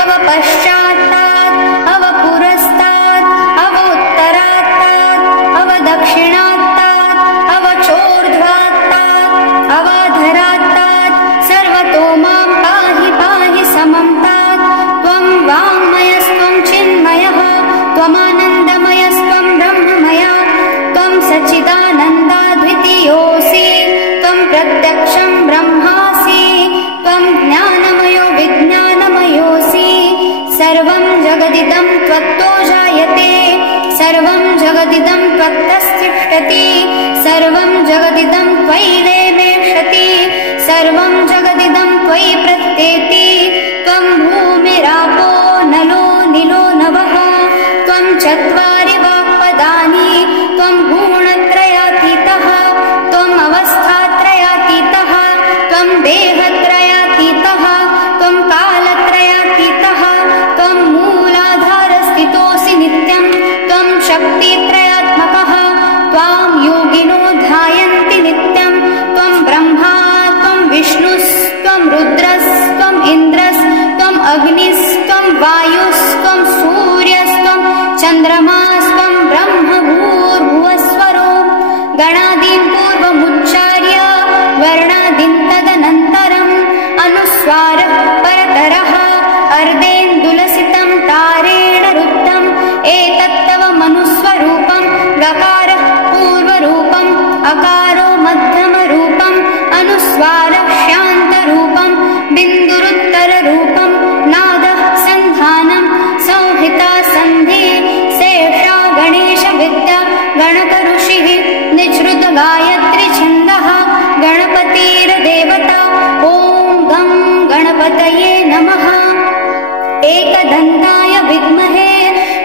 अवपश्चात्तात् अवपुरस्तात् अवोत्तरात्तात् अवदक्षिणात्तात् अवचोर्ध्वात्तात् अवाधरात्तात् सर्वतो मां पाहि पाहि समं तात् त्वं वाङ्मयस्त्वं चिन्मयः त्वमानन्दमयस्त्वं ब्रह्ममया त्वं सच्चिदानन्दाद्वितीयोऽसि त्वं प्रत्यक्षं ब्रह्मासि त्वं ज्ञानमयो विज्ञानमयोऽसि सर्वं जगदिदं त्वत्तो जायते सर्वं जगदिदं त्वत्तस्तिष्ठति सर्वं जगदिदं त्वयि लेमेषति सर्वं जगदिदं त्वयि प्रत्येति त्वं भूमिरापो नलो निलो नभः त्वं चत्वारि वाक्पदानि त्वं गुणत्रयातीतः त्वम् अवस्थात्रयातीतः त्वं देहत्रयातीतः त्वं कालत्रयातीतः त्वं मूलाधारस्थितोऽसि नित्यं त्वं शक्तित्रयात्मकः त्वां योगिनो ध्यायन्ति नित्यं त्वं ब्रह्मा त्वं विष्णुस्त्वं रुद्रस्त्वम् इन्द्रस्त्वम् अग्निस्त्वं वायुस्त्वं सूर्यस्त्वं चन्द्रमास्त्वं ब्रह्म भूर्भुवस्वरो गणादीं पूर्वमुच्चार्य वर्णादीं तदनन्तरम् अनुस्वारः परतरः अर्धेन्दुलसितं तारेण रुद्धम् एतत्तव मनुस्वरूपं गकारः पूर्वरूपम् अकारो मध्यमरूपम् अनुस्वारः शान्तरूपं बिन्दुरुत्तररूपं नादः सन्धानं संहिता सन्धि शेषा गणेशविद्या गणकऋषिः निःसृत गायत्री छन्दः गणपतिर्देवता ॐ गं गणपतये नमः एकदन्ताय विद्महे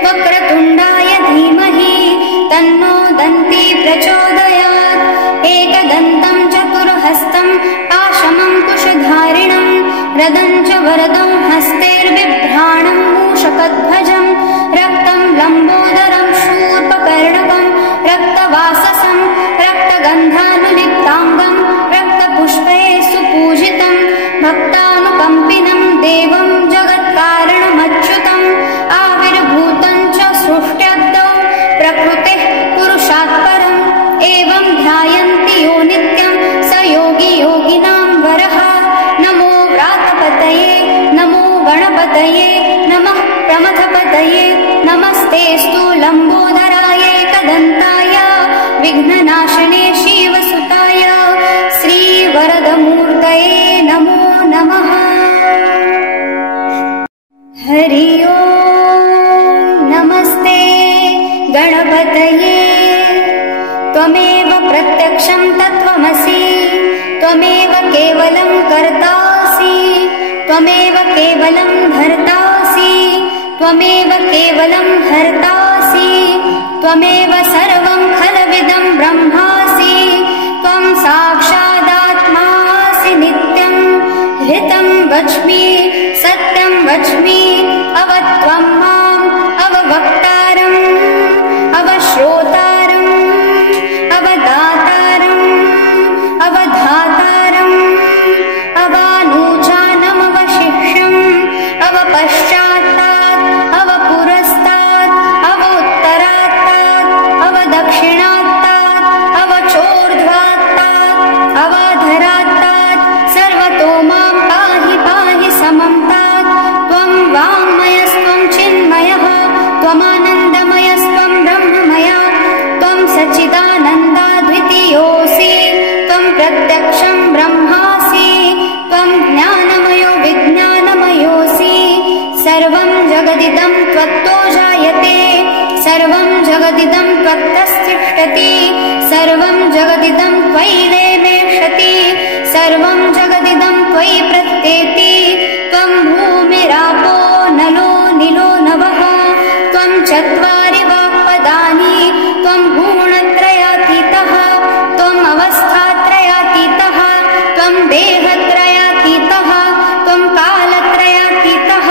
वक्रतुण्डाय धीमहि तन्नो दन्ती प्रचोदयात् एकदन्तं चतुर्हस्तं पाशमं कुशधारिणं रदं च वरदं हस्तैर्बिभ्राणं मूषकध्वजं रक्तं लम्बोदरं शूर्पकर्णकं रक्तवाससं रक्तगन्धानुलिप्ताङ्गं रक्तपुष्पैः सुपूजितं भक्तानुकम्पिनं देवं जगत्कारणमच्युतम् आविर्भूतं च सृष्ट्यद्दौ प्रकृतेः पुरुषात् परम् एवं ध्यायन्ति यो नित्यं स योगी योगिनां वरः नमो व्रातपतये नमो गणपतये नमः प्रमथपतये नमस्तेऽस्तु लम्बोदराय एकदन्ताय विघ्ननाशने शिवसुताय श्रीवरदमूर्तये नमो नमः हरि ओम् नमस्ते गणपतये त्वमेव प्रत्यक्षं तत्त्वमसि त्वमेव केवलं कर्तासि त्वमेव केवलं भर्तासि त्वमेव केवलं हर्तासि त्वमेव सर्वं खलविदं ब्रह्मासि त्वं साक्षादात्मासि नित्यं हृतं वच्मि सत्यं वच्मि अवत्वं माम् अववक्तारम् अवश्रोतारम् अवदातारम् अवधातारम् अवानूचानमवशिष्यम् अवपश्चात्तात् अवपुरस्तात् अवोत्तरात्तात् अवदक्षिणात्तात् अवचोर्ध्वात्तात् अवाधरात्तात् सर्वतो मां पाहि पाहि समं तात् त्वं वाङ्मयस्त्वं चिन्मयः त्वमानन्दमयस्त्वं ब्रह्ममया त्वं सच्चिदानन्दाद्वितीयोऽसि त्वं प्रत्यक्षं ब्रह्मासि त्वं ज्ञानमयो विज्ञानमयोऽसि सर्वं जगदिदं त्वत्तो जायते सर्वं जगदिदं त्वत्तस्तिष्ठति सर्वं जगदिदं त्वयि लेमेषति सर्वं जगदिदं त्वयि प्रत्येति त्वं भूमिरापो नलो निलो नभः त्वं चत्वारि वाक्पदानि त्वं गुणत्रयातीतः त्वम् अवस्थात्रयातीतः त्वं देहत्रयातीतः त्वं कालत्रयातीतः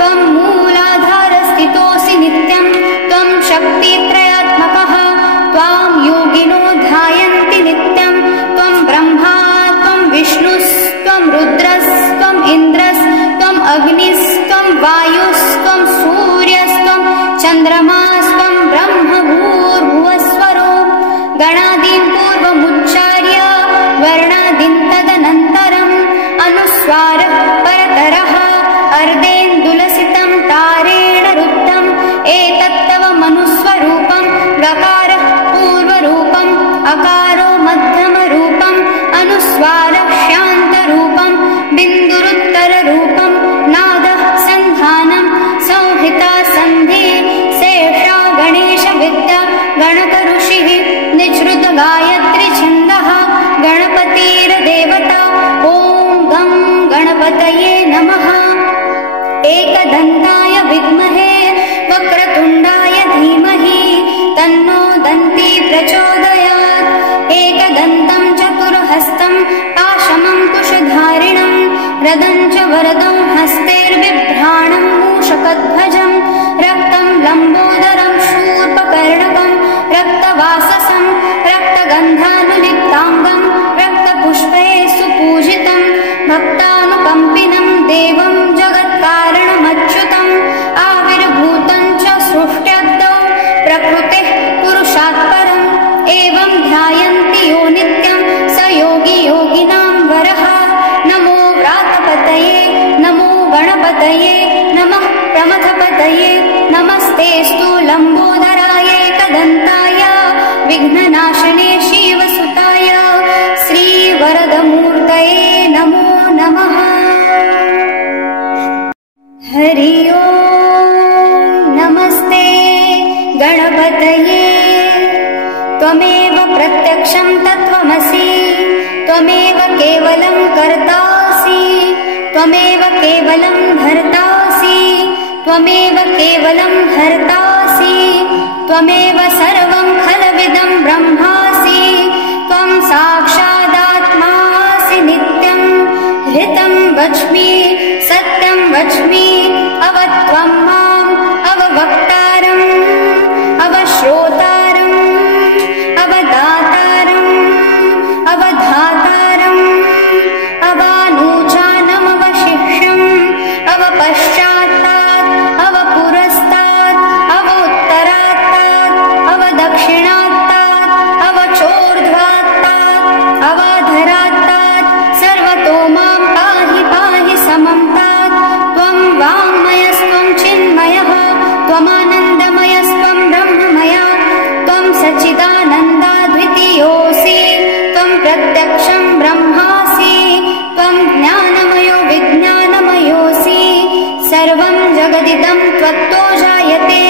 त्वं मूलाधारस्थितोऽसि नित्यं त्वं शक्तित्रयात्मकः त्वां योगिनो ध्यायन्ति नित्यं त्वं ब्रह्मा त्वं विष्णुस्त्वं रुद्रस्त्वम् इन्द्रस्त्वम् अग्निस्त्वं वायुस्त्वं सूर्यस्त्वं चन्द्रमास्त्वं ब्रह्म भूर्भुवस्वरो गणादीं पूर्वमुच्चार्य वर्णादीं तदनन्तरम् अनुस्वारः परतरः अर्धेन्दुलसितं तारेण रुद्धम् एतत्तव मनुस्वरूपं गकारः पूर्वरूपम् अकारो मध्यमरूपम् अनुस्वारः शान्तरूपं बिन्दुरुत्तररूपं नादः सन्धानं संहिता सन्धि शेषा गणेशविद्या गणकऋषिः निःसृत गायत्री छन्दः गणपतिर्देवता ॐ गं गणपतये नमः एकदन्ताय विद्महे वक्रतुण्डाय धीमहि तन्नो दन्ती प्रचोदयात् एकदन्तं चतुर्हस्तं पाशमं कुशधारिणं रदं च वरदं हस्तैर्बिभ्राणं मूषकध्वजं रक्तं लम्बोदरं शूर्पकर्णकं रक्तवाससं रक्तगन्धानुलिप्ताङ्गं रक्तपुष्पैः सुपूजितं भक्तानुकम्पिनं देवं जगत्कारणमच्युतम् आविर्भूतं च सृष्ट्यद्दौ प्रकृतेः पुरुषात् परम् एवं ध्यायन्ति यो नित्यं स योगी योगिनां वरः नमो व्रातपतये नमो गणपतये नमः प्रमथपतये नमस्तेऽस्तु लम्बोदराय एकदन्ताय विघ्ननाशने शिवसुताय श्रीवरदमूर्तये नमो नमः हरि ओम् नमस्ते गणपतये त्वमेव प्रत्यक्षं तत्त्वमसि त्वमेव केवलं कर्तासि त्वमेव केवलं भर्तासि त्वमेव केवलं हर्तासि त्वमेव सर्वं खलविदं ब्रह्मासि त्वं साक्षादात्मासि नित्यं हृतं वच्मि सत्यं वच्मि अवत्वं माम् अववक्तारम् अवश्रोतारम् अवदातारम् अवधातारम् अवानूचानमवशिष्यम् अवपश्चात्तात् अवपुरस्तात् अवोत्तरात्तात् अवदक्षिणात्तात् अवचोर्ध्वात्तात् अवाधरात्तात् सर्वतो मां पाहि पाहि समं तात् त्वं वाङ्मयस्त्वं चिन्मयः त्वमानन्दमयस्त्वं ब्रह्ममया त्वं सच्चिदानन्दाद्वितीयोऽसि त्वं प्रत्यक्षं ब्रह्मासि त्वं ज्ञानमयो विज्ञानमयोऽसि सर्वं जगदिदं त्वत्तो जायते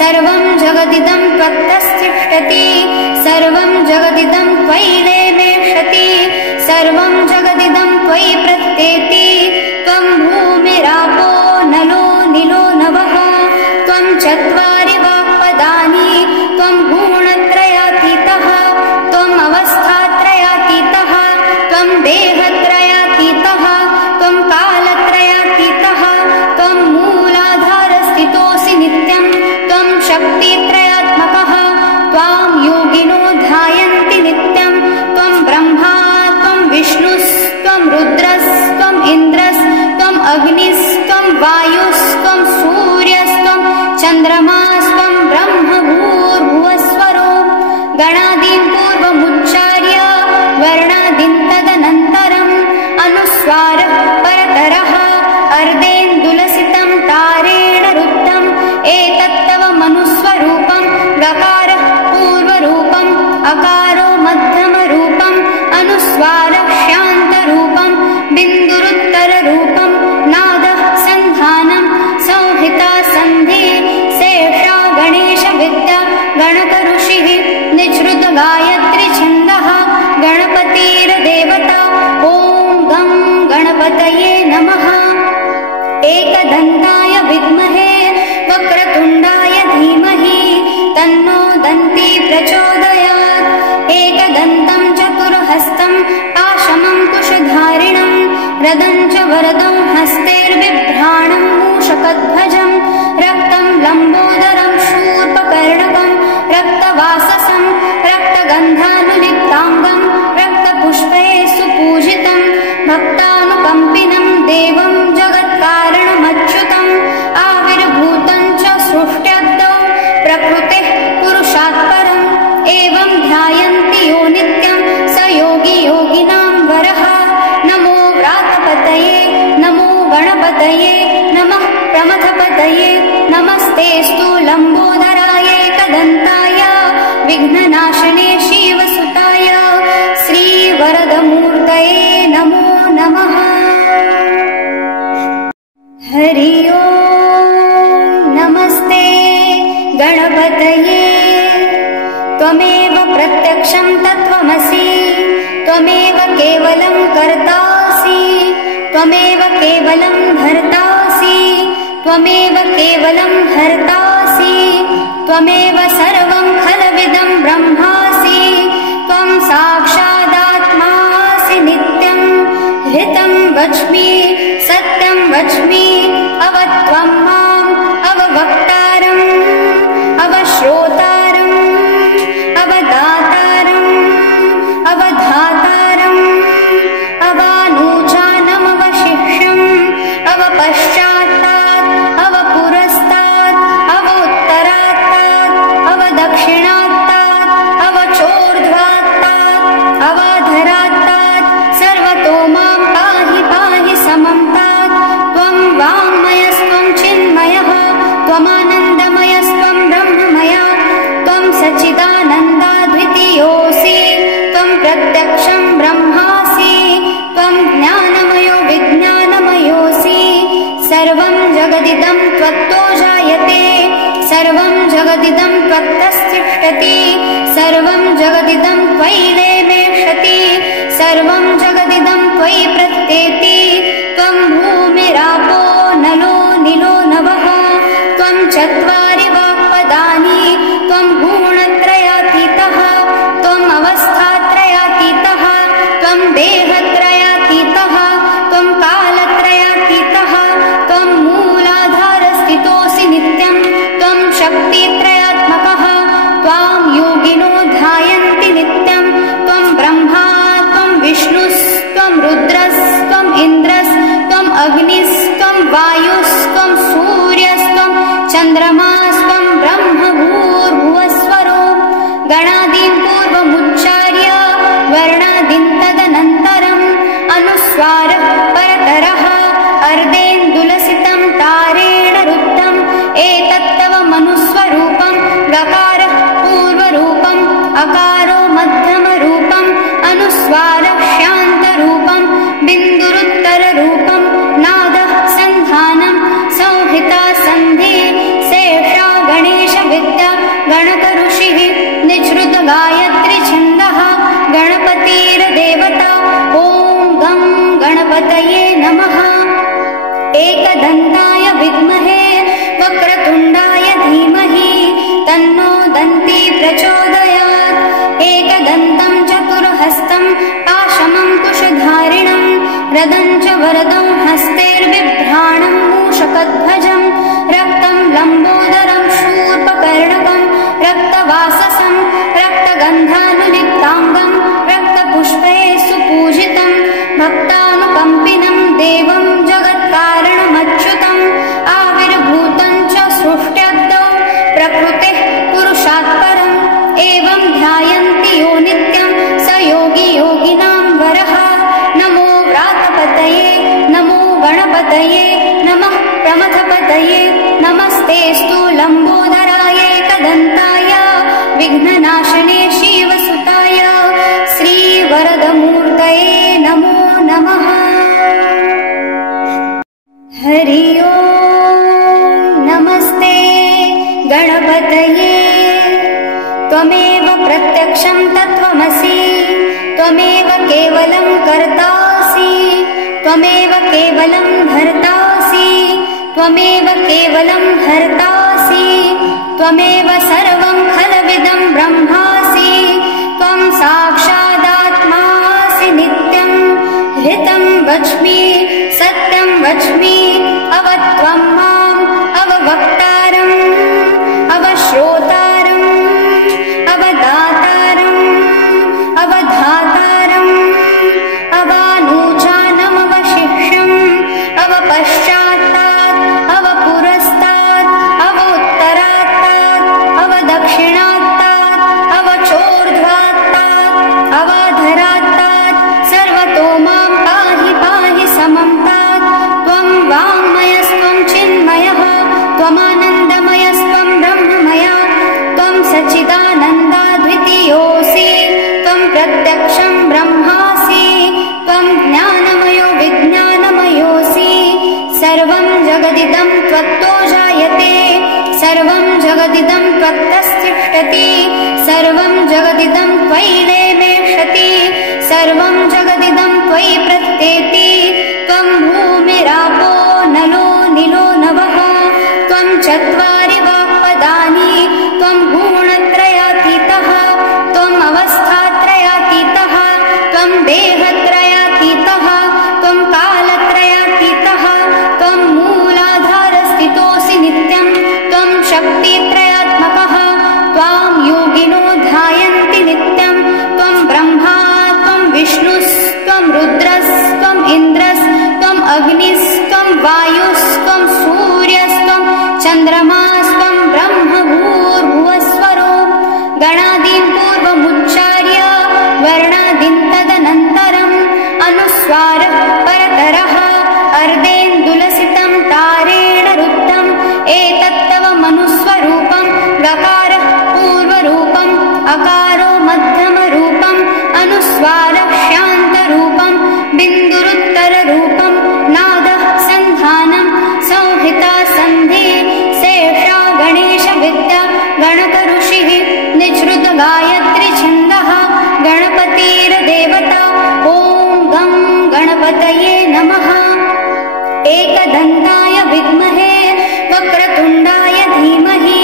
सर्वं जगदिदं त्वत्तस्तिष्ठति सर्वं जगदिदं त्वयि लेमेषति सर्वं जगदिदं त्वयि प्रत्येति त्वं भूमिरापो नलो निलो नभः त्वं चत्वारि वाक्पदानि त्वं गुणत्रयातीतः त्वम् अवस्थात्रयातीतः त्वं देहत्रयातीतः त्वं कालत्रयातीतः त्वं मूलाधारस्थितोऽसि नित्यं त्वं शक्तित्रयात्मकः त्वां योगिनो ध्यायन्ति नित्यं त्वं ब्रह्मा त्वं विष्णुस्त्वं रुद्रस्त्वम् इन्द्रस्त्वम् अग्निस्त्वं वायुस्त्वं सूर्यस्त्वं चन्द्रमास्त्वं ब्रह्म भूर्भुवस्वरो गणादीं पूर्वमुच्चार्य वर्णादीं तदनन्तरम् अनुस्वारः परतरः अर्धेन्दुलसितं तारेण रुद्धम् एतत्तव मनुस्वरूपं गकारः पूर्वरूपम् अकारो मध्यमरूपम् अनुस्वारः शान्तरूपं बिन्दुरुत्तररूपं नादः सन्धानं संहिता सन्धि शेषा गणेशविद्या गणकऋषिः निःसृत गणपतये नमः। एकदन्ताय विद्महे वक्रतुण्डाय धीमहि तन्नो दन्ती प्रचोदयात्। एकदन्तं चतुर्हस्तं पाशमं कुशधारिणं रदं च वरदं हस्तैर्बिभ्राणं मूषकध्वजं रक्तं लम्बोदरं शूर्पकर्णकं रक्तवाससं रक्तगन्धानुलिप्ताङ्गं रक्तपुष्पैः सुपूजितं भक्तानुकम्पिनं देवं जगत्कारणमच्युतम् आविर्भूतं च सृष्ट्यद्दौ प्रकृतेः पुरुषात् परम् एवं ध्यायन्ति यो नित्यं स योगी योगिनां वरः। नमो व्रातपतये नमो गणपतये नमः प्रमथपतये नमस्तेऽस्तु लम्बोदराय एकदन्ताय विघ्ननाशने शिवसुताय श्रीवरदमूर्तये नमो नमः। हरि ओम् नमस्ते गणपतये। त्वमेव प्रत्यक्षं तत्त्वमसि त्वमेव केवलं कर्तासि त्वमेव केवलं भर्तासि त्वमेव केवलं हर्तासि त्वमेव सर्वं खलविदं ब्रह्मासि त्वं साक्षादात्मासि नित्यं हृतं वच्मि सत्यं वच्मि अवत्वं माम् अववक्तारम् अवश्रोतारम् अवदातारम् अवधातारम् अवानूचानमवशिष्यम् अवपश्चात्तात् अवपुरस्तात् अवोत्तरात्तात् अवदक्षिणात्तात् अवचोर्ध्वात्तात् अवाधरात्तात् सर्वतो मां पाहि पाहि समं तात्। त्वं वाङ्मयस्त्वं चिन्मयः त्वमानन्दमयस्त्वं ब्रह्ममया त्वं सच्चिदानन्दाद्वितीयोऽसि त्वं प्रत्यक्षं ब्रह्मासि त्वं ज्ञानमयो विज्ञानमयोऽसि। सर्वं जगदिदं त्वत्तो जायते सर्वं जगदिदं त्वत्तस्तिष्ठति सर्वं जगदिदं त्वयि लेमेषति सर्वं जगदिदं त्वयि प्रत्येति। त्वं भूमिरापो नलो निलो नभः त्वं चत्वारि वाक्पदानि त्वं गुणत्रयातीतः त्वम् अवस्थात्रयातीतः त्वं देहत्रयातीतः त्वं कालत्रयातीतः त्वं मूलाधारस्थितोऽसि नित्यं त्वं शक्तित्रयात्मकः त्वां योगिनो ध्यायन्ति नित्यं त्वं ब्रह्मा त्वं विष्णुस्त्वं रुद्रस्त्वम् इन्द्रस्त्वम् अग्निस्त्वं वायुस्त्वं सूर्यस्त्वं चन्द्रमास्त्वं ब्रह्म भूर्भुवस्वरो। गणादीन् पूर्वमुच्चार्य वर्णादीन् तदनन्तरम् अनुस्वारः परतरः अर्धेन्दुलसितं तारेण रुद्धम् एतत्तव मनुस्वरूपं गकारः पूर्वरूपम् अकारो मध्यमरूपम् अनुस्वारः शान्तरूपम् बिन्दुरुत्तररूपम् नादः सन्धानं संहिता सन्धि शेषा गणेशविद्या गणकऋषिः निःसृत गायत्री छन्दः गणपतिर्देवता। ॐ गं गणपतये नमः। एकदन्ताय विद्महे वक्रतुण्डाय धीमहि तन्नो दन्ती प्रचोदयात्। एकदन्तं चतुर्हस्तं पाशमं कुशधारिणं रदं च वरदं हस्तैर्बिभ्राणं मूषकध्वजं रक्तं लम्बोदरं शूर्पकर्णकं रक्तवाससं रक्तगन्धानुलिप्ताङ्गं रक्तपुष्पैः सुपूजितं भक्तानुकम्पिनं देवं जगत्कारणमच्युतम् आविर्भूतं च सृष्ट्यद्दौ प्रकृतेः पुरुषात् परम् एवं ध्यायन्ति यो नित्यं स योगी योगिनां वरः। नमो व्रातपतये नमो गणपतये नमः प्रमथपतये नमस्तेऽस्तु लम्बोदराय एकदन्ताय विघ्ननाशने शिवसुताय श्रीवरदमूर्तये नमो नमः। हरि ओम् नमस्ते गणपतये। त्वमेव प्रत्यक्षं तत्त्वमसि त्वमेव केवलं कर्तासि त्वमेव केवलं धर्तासि त्वमेव केवलं धर्तासि त्वमेव सर्वं खलविदं ब्रह्मासि त्वं साक्षादात्मासि नित्यं ऋतं वच्मि सत्यं वच्मि अवत्वं माम् अववक्तारम् अवश्रोतारम् अवदातारम् अवधातारम् अवानूचानमवशिष्यम् अवपश्चात्तात् अवपुरस्तात् अवोत्तरात्तात् अवदक्षिणात्तात् अवचोर्ध्वात्तात् अवाधरात्तात् सर्वतो मां पाहि पाहि समं तात् त्वं वाङ्मयस्त्वं चिन्मयः त्वमानन्दमयस्त्वं ब्रह्ममया त्वं सच्चिदानन्दाद्वितीयोऽसि त्वं प्रत्यक्षं ब्रह्मासि त्वं ज्ञानमयो विज्ञानमयोऽसि सर्वं जगदिदं त्वत्तो जायते सर्वं जगदिदं त्वत्तस्तिष्ठति सर्वं जगदिदं त्वयि लेमेषति सर्वं जगदिदं त्वयि प्रत्येति त्वं भूमिरापो नलो निलो नभः त्वं चत्वारि वाक्पदानि त्वं गुणत्रयातीतः त्वम् अवस्थात्रयातीतः त्वं देहत्रयातीतः त्वं कालत्रयातीतः त्वं मूलाधारस्थितोऽसि नित्यं त्वं शक्तित्रयात्मकः त्वां योगिनो ध्यायन्ति नित्यं त्वं ब्रह्मा त्वं विष्णुस्त्वं रुद्रस्त्वम् इन्द्रस्त्वम् अग्निस्त्वं वायुस्त्वं सूर्यस्त्वं चन्द्रमास्त्वं ब्रह्म भूर्भुवस्वरो गणादीन् पूर्वमुच्चार्य वर्णादीन् तदनन्तरम् अनुस्वारः परतरः अर्धेन्दुलसितं तारेण रुद्धम् एतत्तव मनुस्वरूपं गकारः पूर्वरूपम् अकारो मध्यमरूपम् अनुस्वारः शान्तरूपम् बिन्दुरुत्तररूपम् नादः सन्धानं संहिता सन्धि शेषा गणेशविद्या गणकऋषिः निःसृत गायत्री छन्दः गणपतिर्देवता ॐ गं गणपतये नमः एकदन्ताय विद्महे वक्रतुण्डाय धीमहि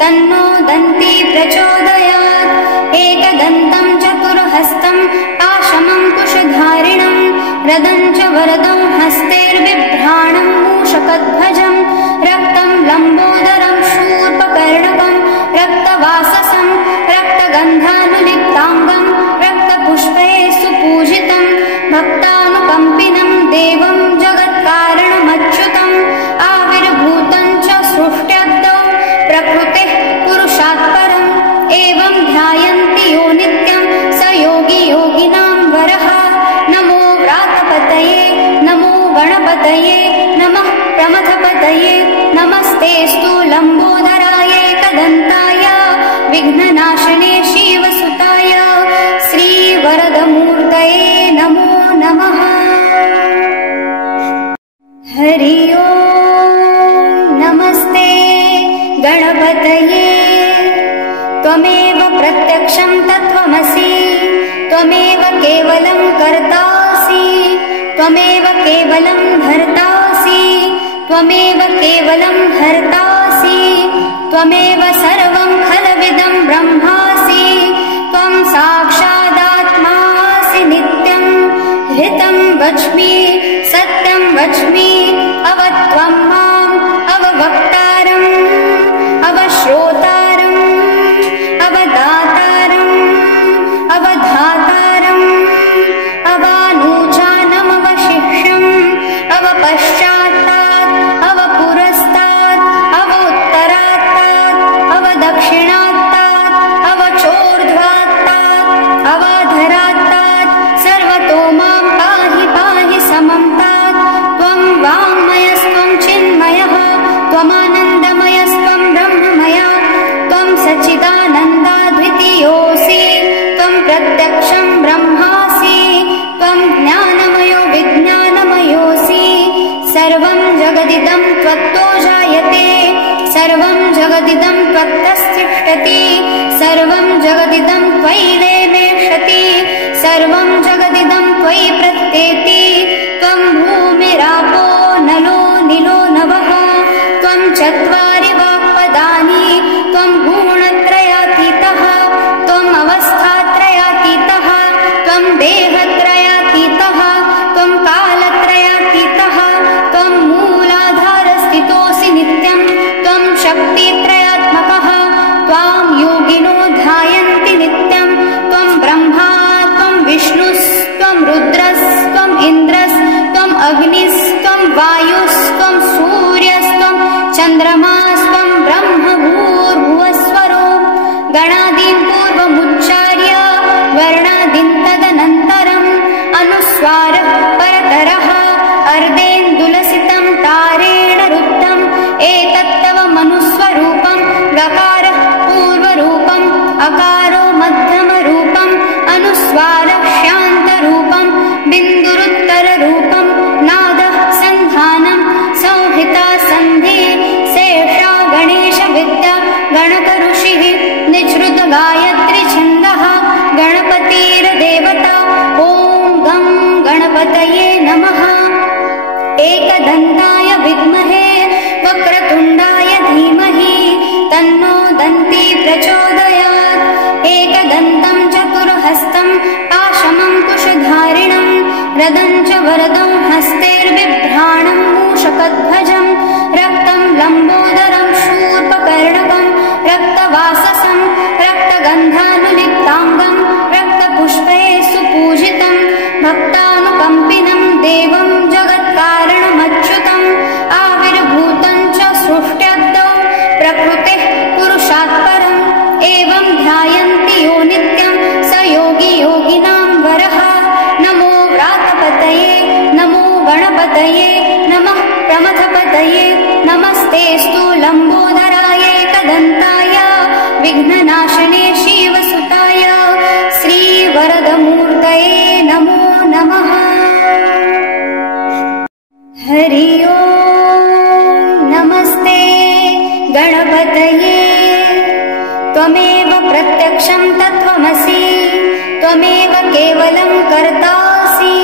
तन्नो दन्ती प्रचोदयात् एकदन्तं चतुर्हस्तं पाशमं कुशधारिणं रदं च वरदं हस्तैर्बिभ्राणं मूषकध्वजं रक्तं लम्बोदरं शूर्पकर्णकं रक्तवाससं रक्तगन्धानुलिप्ताङ्गं रक्तपुष्पैः सुपूजितं भक्तानुकम्पिनं देवं जगत्कारणमच्युतम् आविर्भूतं च सृष्ट्यद्दौ प्रकृतेः पुरुषात् परम् एवं ध्यायन्ति यो नित्यं स योगी योगिनां वरः नमो व्रातपतये नमो गणपतये नमः प्रमथपतये नमस्तेऽस्तु लम्बोदराय एकदन्ताय विघ्ननाशने शिवसुताय श्रीवरदमूर्तये नमो नमः हरि ओम् नमस्ते गणपतये त्वमेव प्रत्यक्षं तत्त्वमसि त्वमेव केवलं कर्तासि त्वमेव केवलं धर्तासि त्वमेव केवलं धर्तासि त्वमेव सर्वं खलविदं ब्रह्मासि त्वं साक्षादात्मासि नित्यं ऋतं वच्मि सत्यं वच्मि अवत्वं माम् अववक्तारम् अवश्रोतारम् अवदातारम् अवधातारम् अवानूचानमवशिष्यम् अवपश्चात्तात् अवपुरस्तात् अवोत्तरात्तात् अवदक्षिणात्तात् अवचोर्ध्वात्तात् अवाधरात्तात् सर्वतो मां पाहि पाहि समं तात् त्वं वाङ्मयस्त्वं चिन्मयः त्वमानन्दमयस्त्वं ब्रह्ममया त्वं सच्चिदानन्दाद्वितीयोऽसि त्वं प्रत्यक्षं ब्रह्मासि त्वं ज्ञानमयो विज्ञानमयोऽसि सर्वं जगदिदं त्वत्तो जायते सर्वं जगदिदं त्वत्तस्तिष्ठति सर्वं जगदिदं त्वयि लेमेषति सर्वं जगदिदं त्वयि प्रत्येति त्वं देहत्रयातीतः त्वं कालत्रयातीतः त्वं मूलाधारस्थितोऽसि नित्यं त्वं शक्तित्रयात्मकः त्वां योगिनो ध्यायन्ति नित्यं त्वं ब्रह्मा त्वं विष्णुस्त्वं रुद्रस्त्वम् इन्द्रस्त्वम् अग्निस्त्वं वायुस्त्वं सूर्यस्त्वं चन्द्रमास्त्वं ब्रह्म भूर्भुवस्वरो गणादीन् पूर्वमुच्चार्य वर्णादीन् तदनन्तरम् अनुस्वारः परतरः अर्धेन्दुलसितं तारेण रुद्धम् एतत्तव मनुस्वरूपं गकारः पूर्वरूपम् अकारो मध्यमरूपम् अनुस्वारः शान्तरूपम् बिन्दुरुत्तररूपम् नादः सन्धानं संहिता सन्धि शेषा गणेशविद्या गणकऋषिः निःसृत गायत्री छन्दः गणपतिर्देवता ॐ गं गणपतये नमः। एकदन्ताय विद्महे वक्रतुण्डाय धीमहि तन्नो दन्ती प्रचोदयात् एकदन्तं चतुर्हस्तं पाशमं कुशधारिणं रदं च वरदं हस्तैर्बिभ्राणं मूषकध्वजं रक्तं लम्बोदरं शूर्पकर्णकं रक्तवाससं रक्तगन्धानुलिप्ताङ्गं रक्तपुष्पैः सुपूजितं भक्तानुकम्पिनं देवं जगत्कारणमच्युतम् आविर्भूतं च सृष्ट्यद्दौ प्रकृतेः पुरुषात् परम् एवं ध्यायन्ति यो नित्यं स योगी योगिनां वरः। नमो व्रातपतये नमो गणपतये नमः प्रमथपतये नमस्तेऽस्तु लम्बोदराय एकदन्ताय विघ्ननाशने शिवसुताय श्रीवरदमूर्तये नमो नमः। हरि ओम् नमस्ते गणपतये त्वमेव प्रत्यक्षं तत्त्वमसि त्वमेव केवलं कर्तासि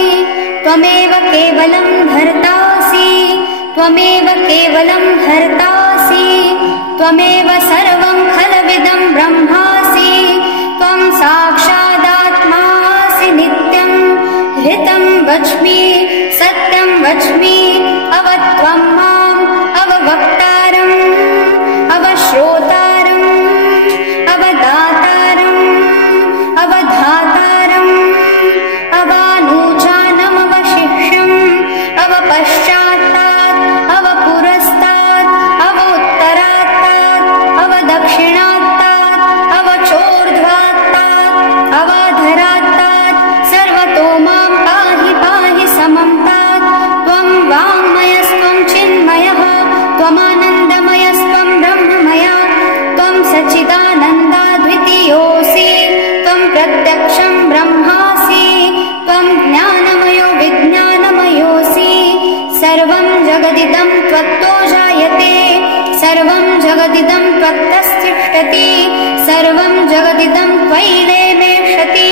त्वमेव केवलं भर्तासि त्वमेव केवलं हर्तासि त्वमेव सर्वं खलविदं ब्रह्मासि त्वं साक्षादात्मासि नित्यं हृतं वच्मि सत्यं वच्मि अवत्वं माम् अववक्तारम् अवश्रोतारम् अवदातारम् अवधातारम् अवानूचानमवशिष्यम् अवपश्चात्तात् अवपुरस्तात् अवोत्तरात्तात् अवदक्षिणात्तात् अवचोर्ध्वात्तात् अवाधरात्तात् सर्वतो मां पाहि पाहि समं तात् त्वं वाङ्मयस्त्वं चिन्मयः त्वमानन्दमयस्त्वं ब्रह्ममया त्वं सच्चिदानन्दाद्वितीयोऽसि त्वं प्रत्यक्षं ब्रह्मासि त्वं ज्ञानमयो विज्ञानमयोऽसि सर्वं जगदिदं त्वत्तो जायते सर्वं जगदिदं त्वत्तस्तिष्ठति सर्वं जगदिदं त्वयि लेमेषति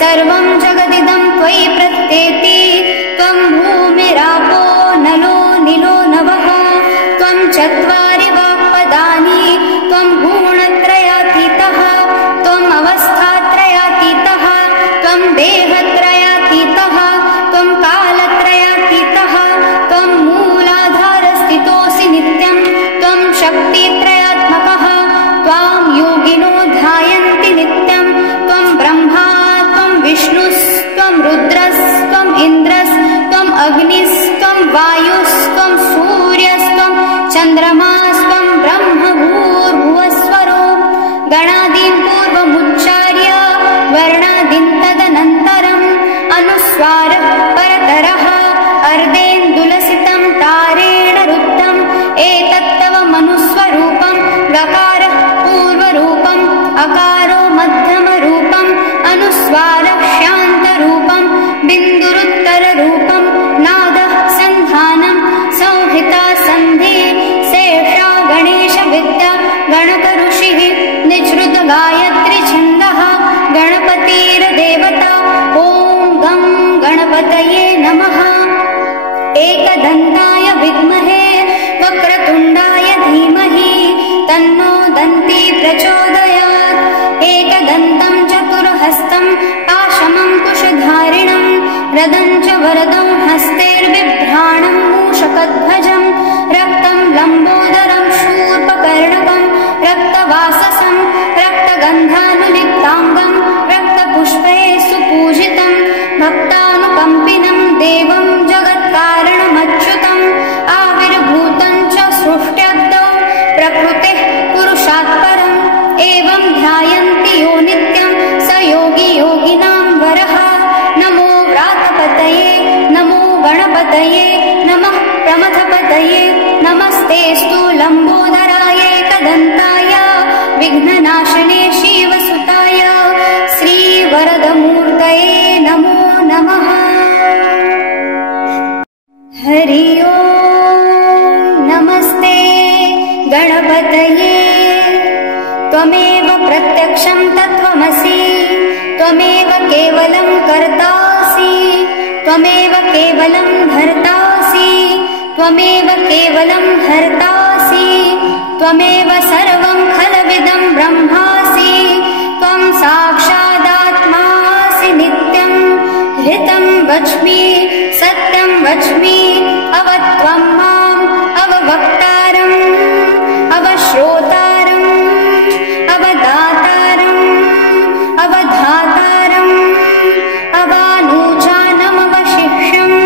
सर्वं जगदिदं त्वयि प्रत्येति त्वं भूमिरापो नलो निलो नभः त्वं चत्वारि वाक्पदानि त्वं गुणत्रयातीतः त्वम् अवस्थात्रयातीतः त्वं देहत्रयातीतः त्वं कालत्रयातीतः त्वं मूलाधारस्थितोऽसि नित्यं त्वं शक्तित्रयात्मकः त्वां योगिनो ध्यायन्ति नित्यं त्वं ब्रह्मा त्वं विष्णुस्त्वं रुद्रस्त्वम् इन्द्रस्त्वम् अग्निस्त्वं वायुस्त्वं सूर्यस्त्वं चन्द्रमास्त्वं ब्रह्म भूर्भुवस्वरो गणादीन् पूर्वमुच्चार्य वर्णादीन् तदनन्तरम् अनुस्वारः परतरः अर्धेन्दुलसितं तारेण रुद्धम् एतत्तव मनुस्वरूपं गकारः पूर्वरूपम् अकारो मध्यमरूपम् अनुस्वारः शान्तरूपम् बिन्दुरुत्तररूपम् नादः सन्धानं संहिता सन्धि शेषा गणेशविद्या गणकऋषिः निःसृत गायत्री छन्दः गणपतिर्देवता ॐ गं गणपतये नमः। एकदन्ताय विद्महे वक्रतुण्डाय धीमहि तन्नो दन्ती प्रचोदयात् एकदन्तं चतुर्हस्तं पाशमं कुशधारिणम् रदं च वरदं हस्तैर्बिभ्राणं मूषकध्वजं रक्तं लम्बोदरं शूर्पकर्णकं रक्तवाससं रक्तगन्धानुलिप्ताङ्गं रक्तपुष्पैः सुपूजितं भक्तानुकम्पिनं देवं जगत्कारणमच्युतम् आविर्भूतं च सृष्ट्यद्दौ प्रकृतेः पुरुषात् परम् एवं ध्यायन्ति यो नित्यं स योगी योगिनां वरः। नमो व्रातपतये नमो गणपतये नमः प्रमथपतये नमस्तेऽस्तु लम्बोदराय एकदन्ताय विघ्ननाशने शिवसुताय श्रीवरदमूर्तये नमो नमः। हरि ओम् नमस्ते गणपतये त्वमेव प्रत्यक्षं तत्त्वमसि त्वमेव केवलं कर्तासि त्वमेव केवलं धर्तासि त्वमेव केवलं हर्तासि त्वमेव सर्वं खलविदं ब्रह्मासि त्वं साक्षादात्मासि नित्यं हृतं वच्मि सत्यं वच्मि अवत्वं माम् अववक्तारम् अवश्रोतारम् अवदातारम् अवधातारम् अवानूचानमवशिष्यम्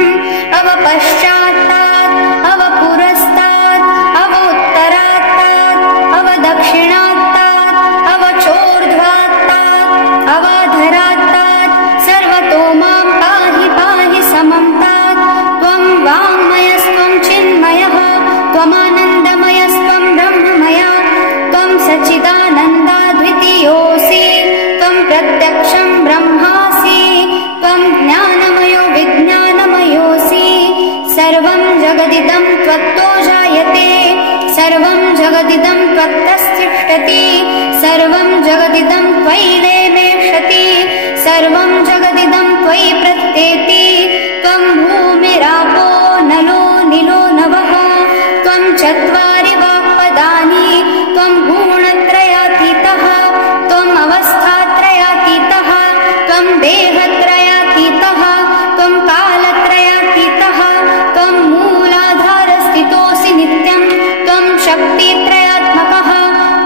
अवपश्चात्तात् अवपुरस्तात् अवोत्तरात्तात् अवदक्षिणात्तात् अवचोर्ध्वात्तात् अवाधरात्तात् सर्वतो मां पाहि पाहि समं तात् त्वं वाङ्मयस्त्वं चिन्मयः त्वमानन्दमयस्त्वं ब्रह्ममया त्वं सच्चिदानन्दाद्वितीयोऽसि त्वं प्रत्यक्षं ब्रह्मासि त्वं ज्ञानमयो विज्ञानमयोऽसि सर्वं जगदिदं त्वत्तो जायते सर्वं जगदिदं त्वत्तस्तिष्ठति सर्वं जगदिदं त्वयि लेमेषति सर्वं जगदिदं त्वयि प्रत्येति त्वं भूमिरापो नलो निलो नभः त्वं चत्वारि वाक्पदानि त्वं गुणत्रयातीतः त्वम् अवस्थात्रयातीतः त्वं देहत्रयातीतः त्वं कालत्रयातीतः त्वं मूलाधारस्थितोऽसि नित्यं त्वं शक्तित्रयात्मकः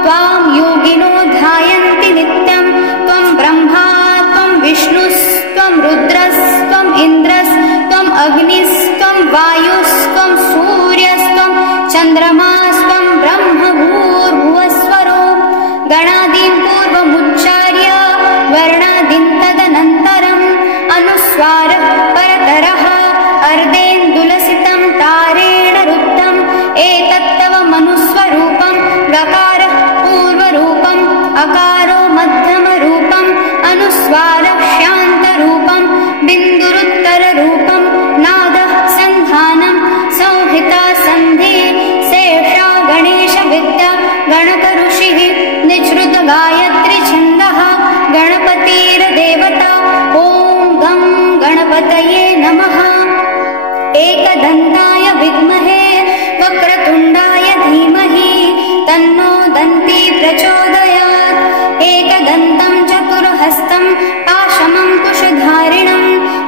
त्वां योगिनो ध्यायन्ति नित्यं त्वं ब्रह्मा त्वं विष्णुस्त्वं रुद्रस्त्वम् इन्द्रस्त्वम् अग्निस्त्वं वायुस्त्वं सूर्यस्त्वं चन्द्रमास्त्वं ब्रह्म भूर्भुवस्वरो गणादीन् पूर्वमुच्चार्य वर्णादीन् तदनन्तरम् अनुस्वारः परतरः अर्धेन्दुलसितं तारेण रुद्धम् एतत्तव मनुस्वरूपं गकारः पूर्वरूपम् अकारो मध्यमरूपम् अनुस्वारः शान्तरूपं बिन्दुरुत्तररूपं नादः सन्धानं संहिता सन्धि शेषा गणेशविद्या गणकऋषिः निःसृत गायत्री छन्दः गणपतिर्देवता ॐ गं गणपतये नमः। एकदन्ताय विद्महे वक्रतुण्डाय धीमहि तन्नो दन्ती प्रचोदयात् एकदन्तं चतुर्हस्तं पाशमं कुशधारिणं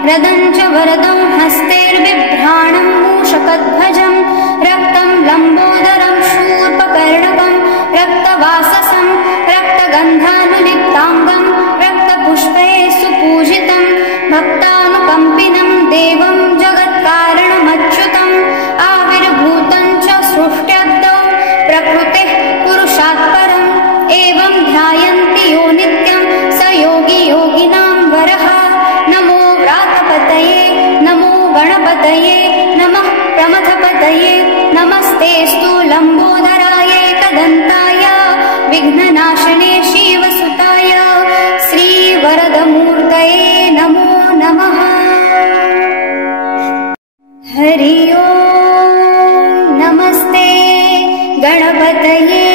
रदं च वरदं हस्तैर्बिभ्राणं मूषकध्वजं रक्तं लम्बोदरं शूर्पकर्णकं रक्तवाससं रक्तगन्धानुलिप्ताङ्गं रक्तपुष्पैः सुपूजितं भक्तानुकम्पिनं देवं जगत्कारणमच्युतम् आविर्भूतं च सृष्ट्यद्दौ प्रकृतेः पुरुषात् परम् एवं ध्यायन्ति यो नित्यं स योगी योगिनां वरः। नमो व्रातपतये नमो गणपतये नमः प्रमथपतये नमस्तेऽस्तु लम्बोदराय एकदन्ताय विघ्ननाशने शिवसुताय श्रीवरदमूर्तये नमो नमः। हरि ओम् नमस्ते गणपतये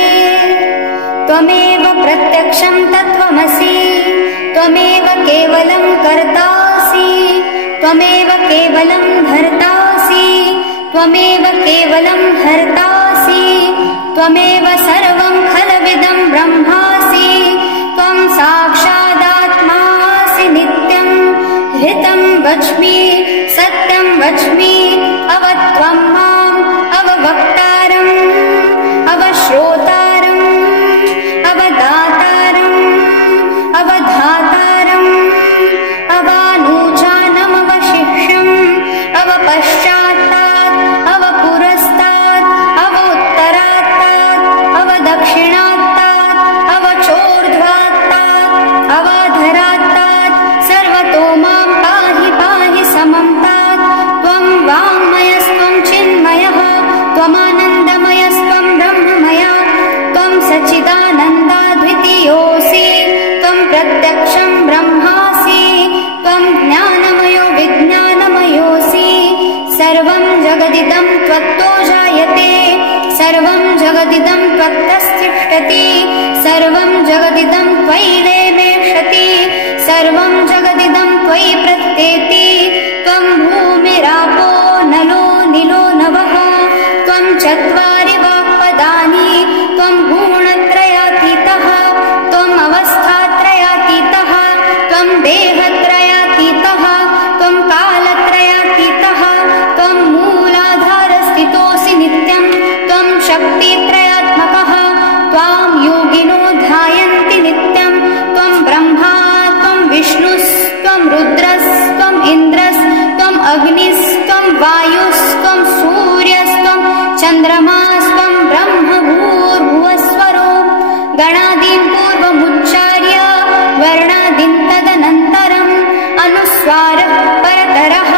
त्वमेव प्रत्यक्षं तत्त्वमसि त्वमेव केवलं कर्तासि त्वमेव केवलं धर्तासि त्वमेव केवलं हर्तासि त्वमेव सर्वं खलविदं ब्रह्मासि त्वं साक्षादात्मासि नित्यं हृत हितं वच्मि सत्यं वच्मि अवत्वं माम् अववक्तारम् अवश्रोतारम् अवदातारम् अवधातारम् अवानूचानमवशिष्यम् अवपश्चात्तात् अवपुरस्तात् अवोत्तरात्तात् अवदक्षिणात्तात् अवचोर्ध्वात्तात् अवाधरात्तात् सर्वतो मां पाहि पाहि समं तात् त्वं वाङ्मयस्त्वं चिन्मयः त्वमानन्दमयस्त्वं ब्रह्ममया त्वं सच्चिदानन्दाद्वितीयोऽसि त्वं प्रत्यक्षं ब्रह्मासि त्वं ज्ञानमयो विज्ञानमयोऽसि सर्वं जगदिदं त्वत्तो जायते सर्वं जगदिदं त्वत्तस्तिष्ठति सर्वं जगदिदं त्वयि लेमेषति सर्वं जगदिदं त्वयि प्रत्येति त्वं भूमिरापो नलो निलो नभः त्वं चत्वारि वाक्पदानि त्वं गुणत्रयातीतः त्वम् अवस्थात्रयातीतः त्वं देहत्रयातीतः त्वं कालत्रयातीतः त्वं मूलाधारस्थितोऽसि नित्यं त्वं शक्तित्रयात्मकः त्वां योगिनो ध्यायन्ति नित्यं त्वं ब्रह्मा त्वं विष्णुस्त्वं रुद्रस्त्वम् इन्द्रस्त्वम् अग्निस्त्वं वायुस्त्वं सूर्यस्त्वं चन्द्रमास्त्वं ब्रह्म भूर्भुवस्वरो गणादीं पूर्वमुच्चार्य वर्णादीं तदनन्तरम् अनुस्वारः परतरः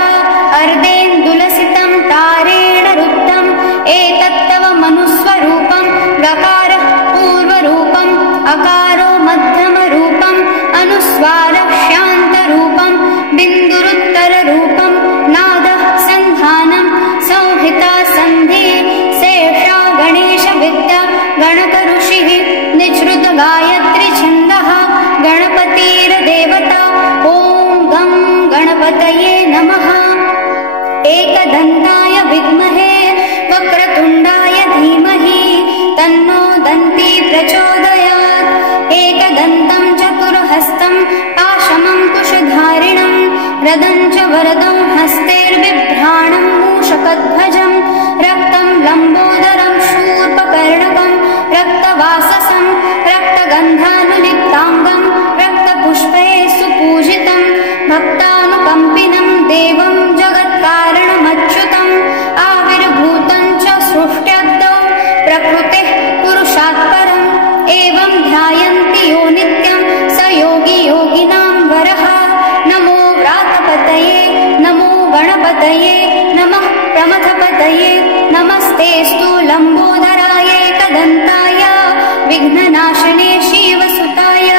अर्धेन्दुलसितं तारेण रुद्धम् एतत्तव मनुस्वरूपं गकारः पूर्वरूपम् अकारो मध्यमरूपम् अनुस्वारः शान्तरूपं बिन्दुरुत्तररूपं नादः सन्धानं संहिता सन्धि शेषा गणेशविद्या गणकऋषिः निःसृत गायत्री छन्दः गणपतिर्देवता ॐ गं गणपतये नमः एकदन्ताय विद्महे वक्रतुण्डाय धीमहि तन्नो दन्ती प्रचोदयात् एकदन्तं चतुर्हस्तं पाशमं कुशधारिणं रदं च वरदं हस्तैर्बिभ्राणं मूषकध्वजं रक्तं लम्बोदरं शूर्पकर्णकं रक्तवाससं रक्तगन्धानुलिप्ताङ्गं रक्तपुष्पैः सुपूजितं भक्तानुकम्पिनं देवं जगत्कारणमच्युतम् आविर्भूतं च सृष्ट्याद्यौ प्रकृतेः पुरुषात् परम् एवं ध्यायन्ति यो नित्यं स योगी योगिनां वरः नमो व्रातपतये नमो गणपतये नमः प्रमथपतये नमस्तेऽस्तु लम्बोदराय एकदन्ताय विघ्ननाशने शिवसुताय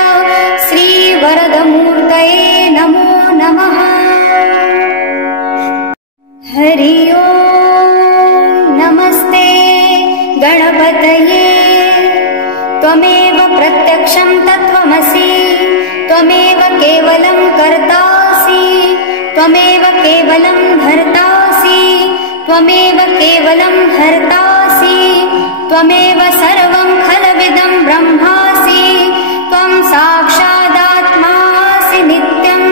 श्रीवरदमूर्तये नमो नमः हरि ओम् नमस्ते गणपतये त्वमेव प्रत्यक्षं तत्त्वमसि त्वमेव केवलं कर्तासि त्वमेव केवलं धर्तासि त्वमेव केवलं हर्तासि त्वमेव सर्वं खलविदं ब्रह्मासि त्वं साक्षादात्मासि नित्यं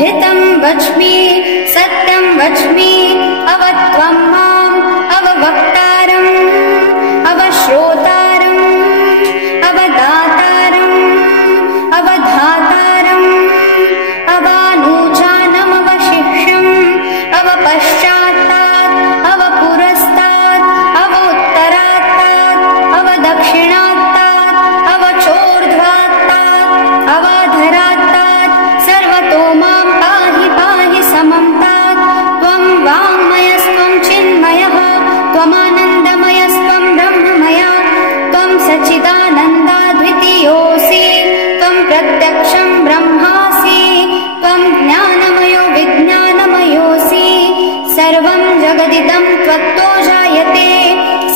हितं वच्मि सत्यं वच्मि अवत्वं माम् अववक्तारम् अवश्रोतारम् अवदातारम् अवधातारम् अवानूचानमवशिष्यम् अवपश्चात्तात् अवपुरस्तात् अवोत्तरात्तात् अवदक्षिणात्तात् अवचोर्ध्वात्तात् अवाधरात्तात् सर्वतो मां पाहि पाहि समं तात् त्वं वाङ्मयस्त्वं चिन्मयः त्वमानन्दमयस्त्वं ब्रह्ममया त्वं सच्चिदानन्दाद्वितीयोऽसि त्वं प्रत्यक्षं ब्रह्मासि त्वं ज्ञानमयो विज्ञानमयोऽसि सर्वं जगदिदं त्वत्तो जायते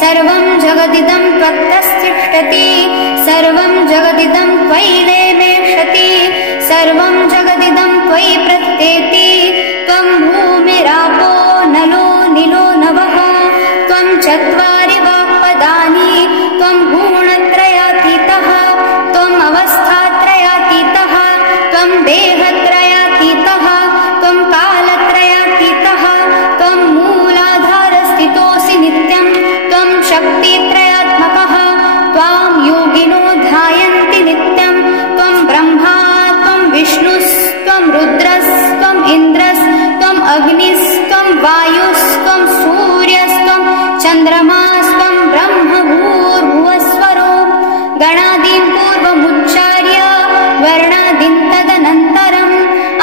सर्वं जगदिदं त्वत्तस्तिष्ठति सर्वं जगदिदं त्वयि लेमेषति सर्वं जगदिदं त्वयि प्रत्येति त्वं भूमिरापो नलो निलो नभः त्वं चत्वारि वाक्पदानि त्वं गुणत्रयातीतः त्वम् अवस्थात्रयातीतः त्वं देहत्रयातीतः त्वं वायुस्त्वं सूर्यस्त्वं चन्द्रमास्त्वं ब्रह्म भूर्भुवस्वरो गणादीं पूर्वमुच्चार्य वर्णादीं तदनन्तरम्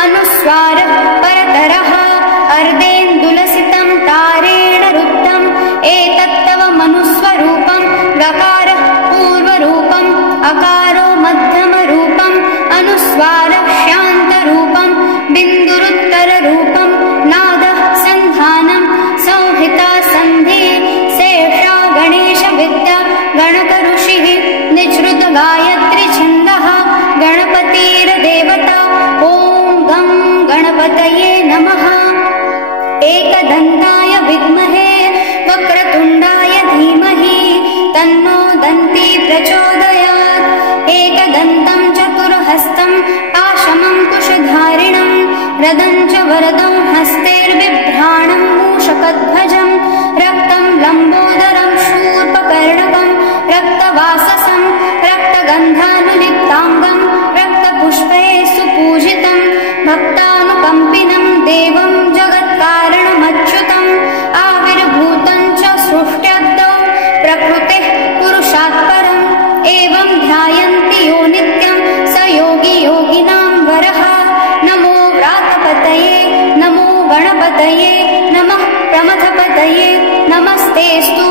अनुस्वारः परतरः अर्धेन्दुलसितं तारेण रुद्धम् एतत्तव मनुस्वरूपं गकारः पूर्वरूपम् अकारो मध्यमरूपम् अनुस्वारः शान्तरूपं बिन्दुरुत्तररूपं नादः सन्धानं संहिता सन्धि शेषा गणेशविद्या गणकऋषिः निजृत गायत्री छन्दः गणपतिर्देवता ॐ गं गणपतये नमः। एकदन्ताय विद्महे वक्रतुण्डाय धीमहि तन्नो दन्ती प्रचोदयात्। एकदन्तं चतुर्हस्तं पाशमङ्कुशधारिणं रदं च वरदं हस्तैर्बिभ्राणं मूषकध्वजं रक्तं लम्बोदरं शूर्पकर्णकं रक्तवाससं रक्तगन्धानुलिप्ताङ्गं रक्तपुष्पैः सुपूजितं भक्तानुकम्पिनं देवं जगत्कारणमच्युतम् आविर्भूतं च सृष्ट्यद्दौ प्रकृतेः पुरुषात् परम् एवं ध्यायन्ति यो नित्यं स योगी योगिनां वरः। नमो व्रातपतये नमो गणपतये नमः प्रमथपतये नमस्तेऽस्तु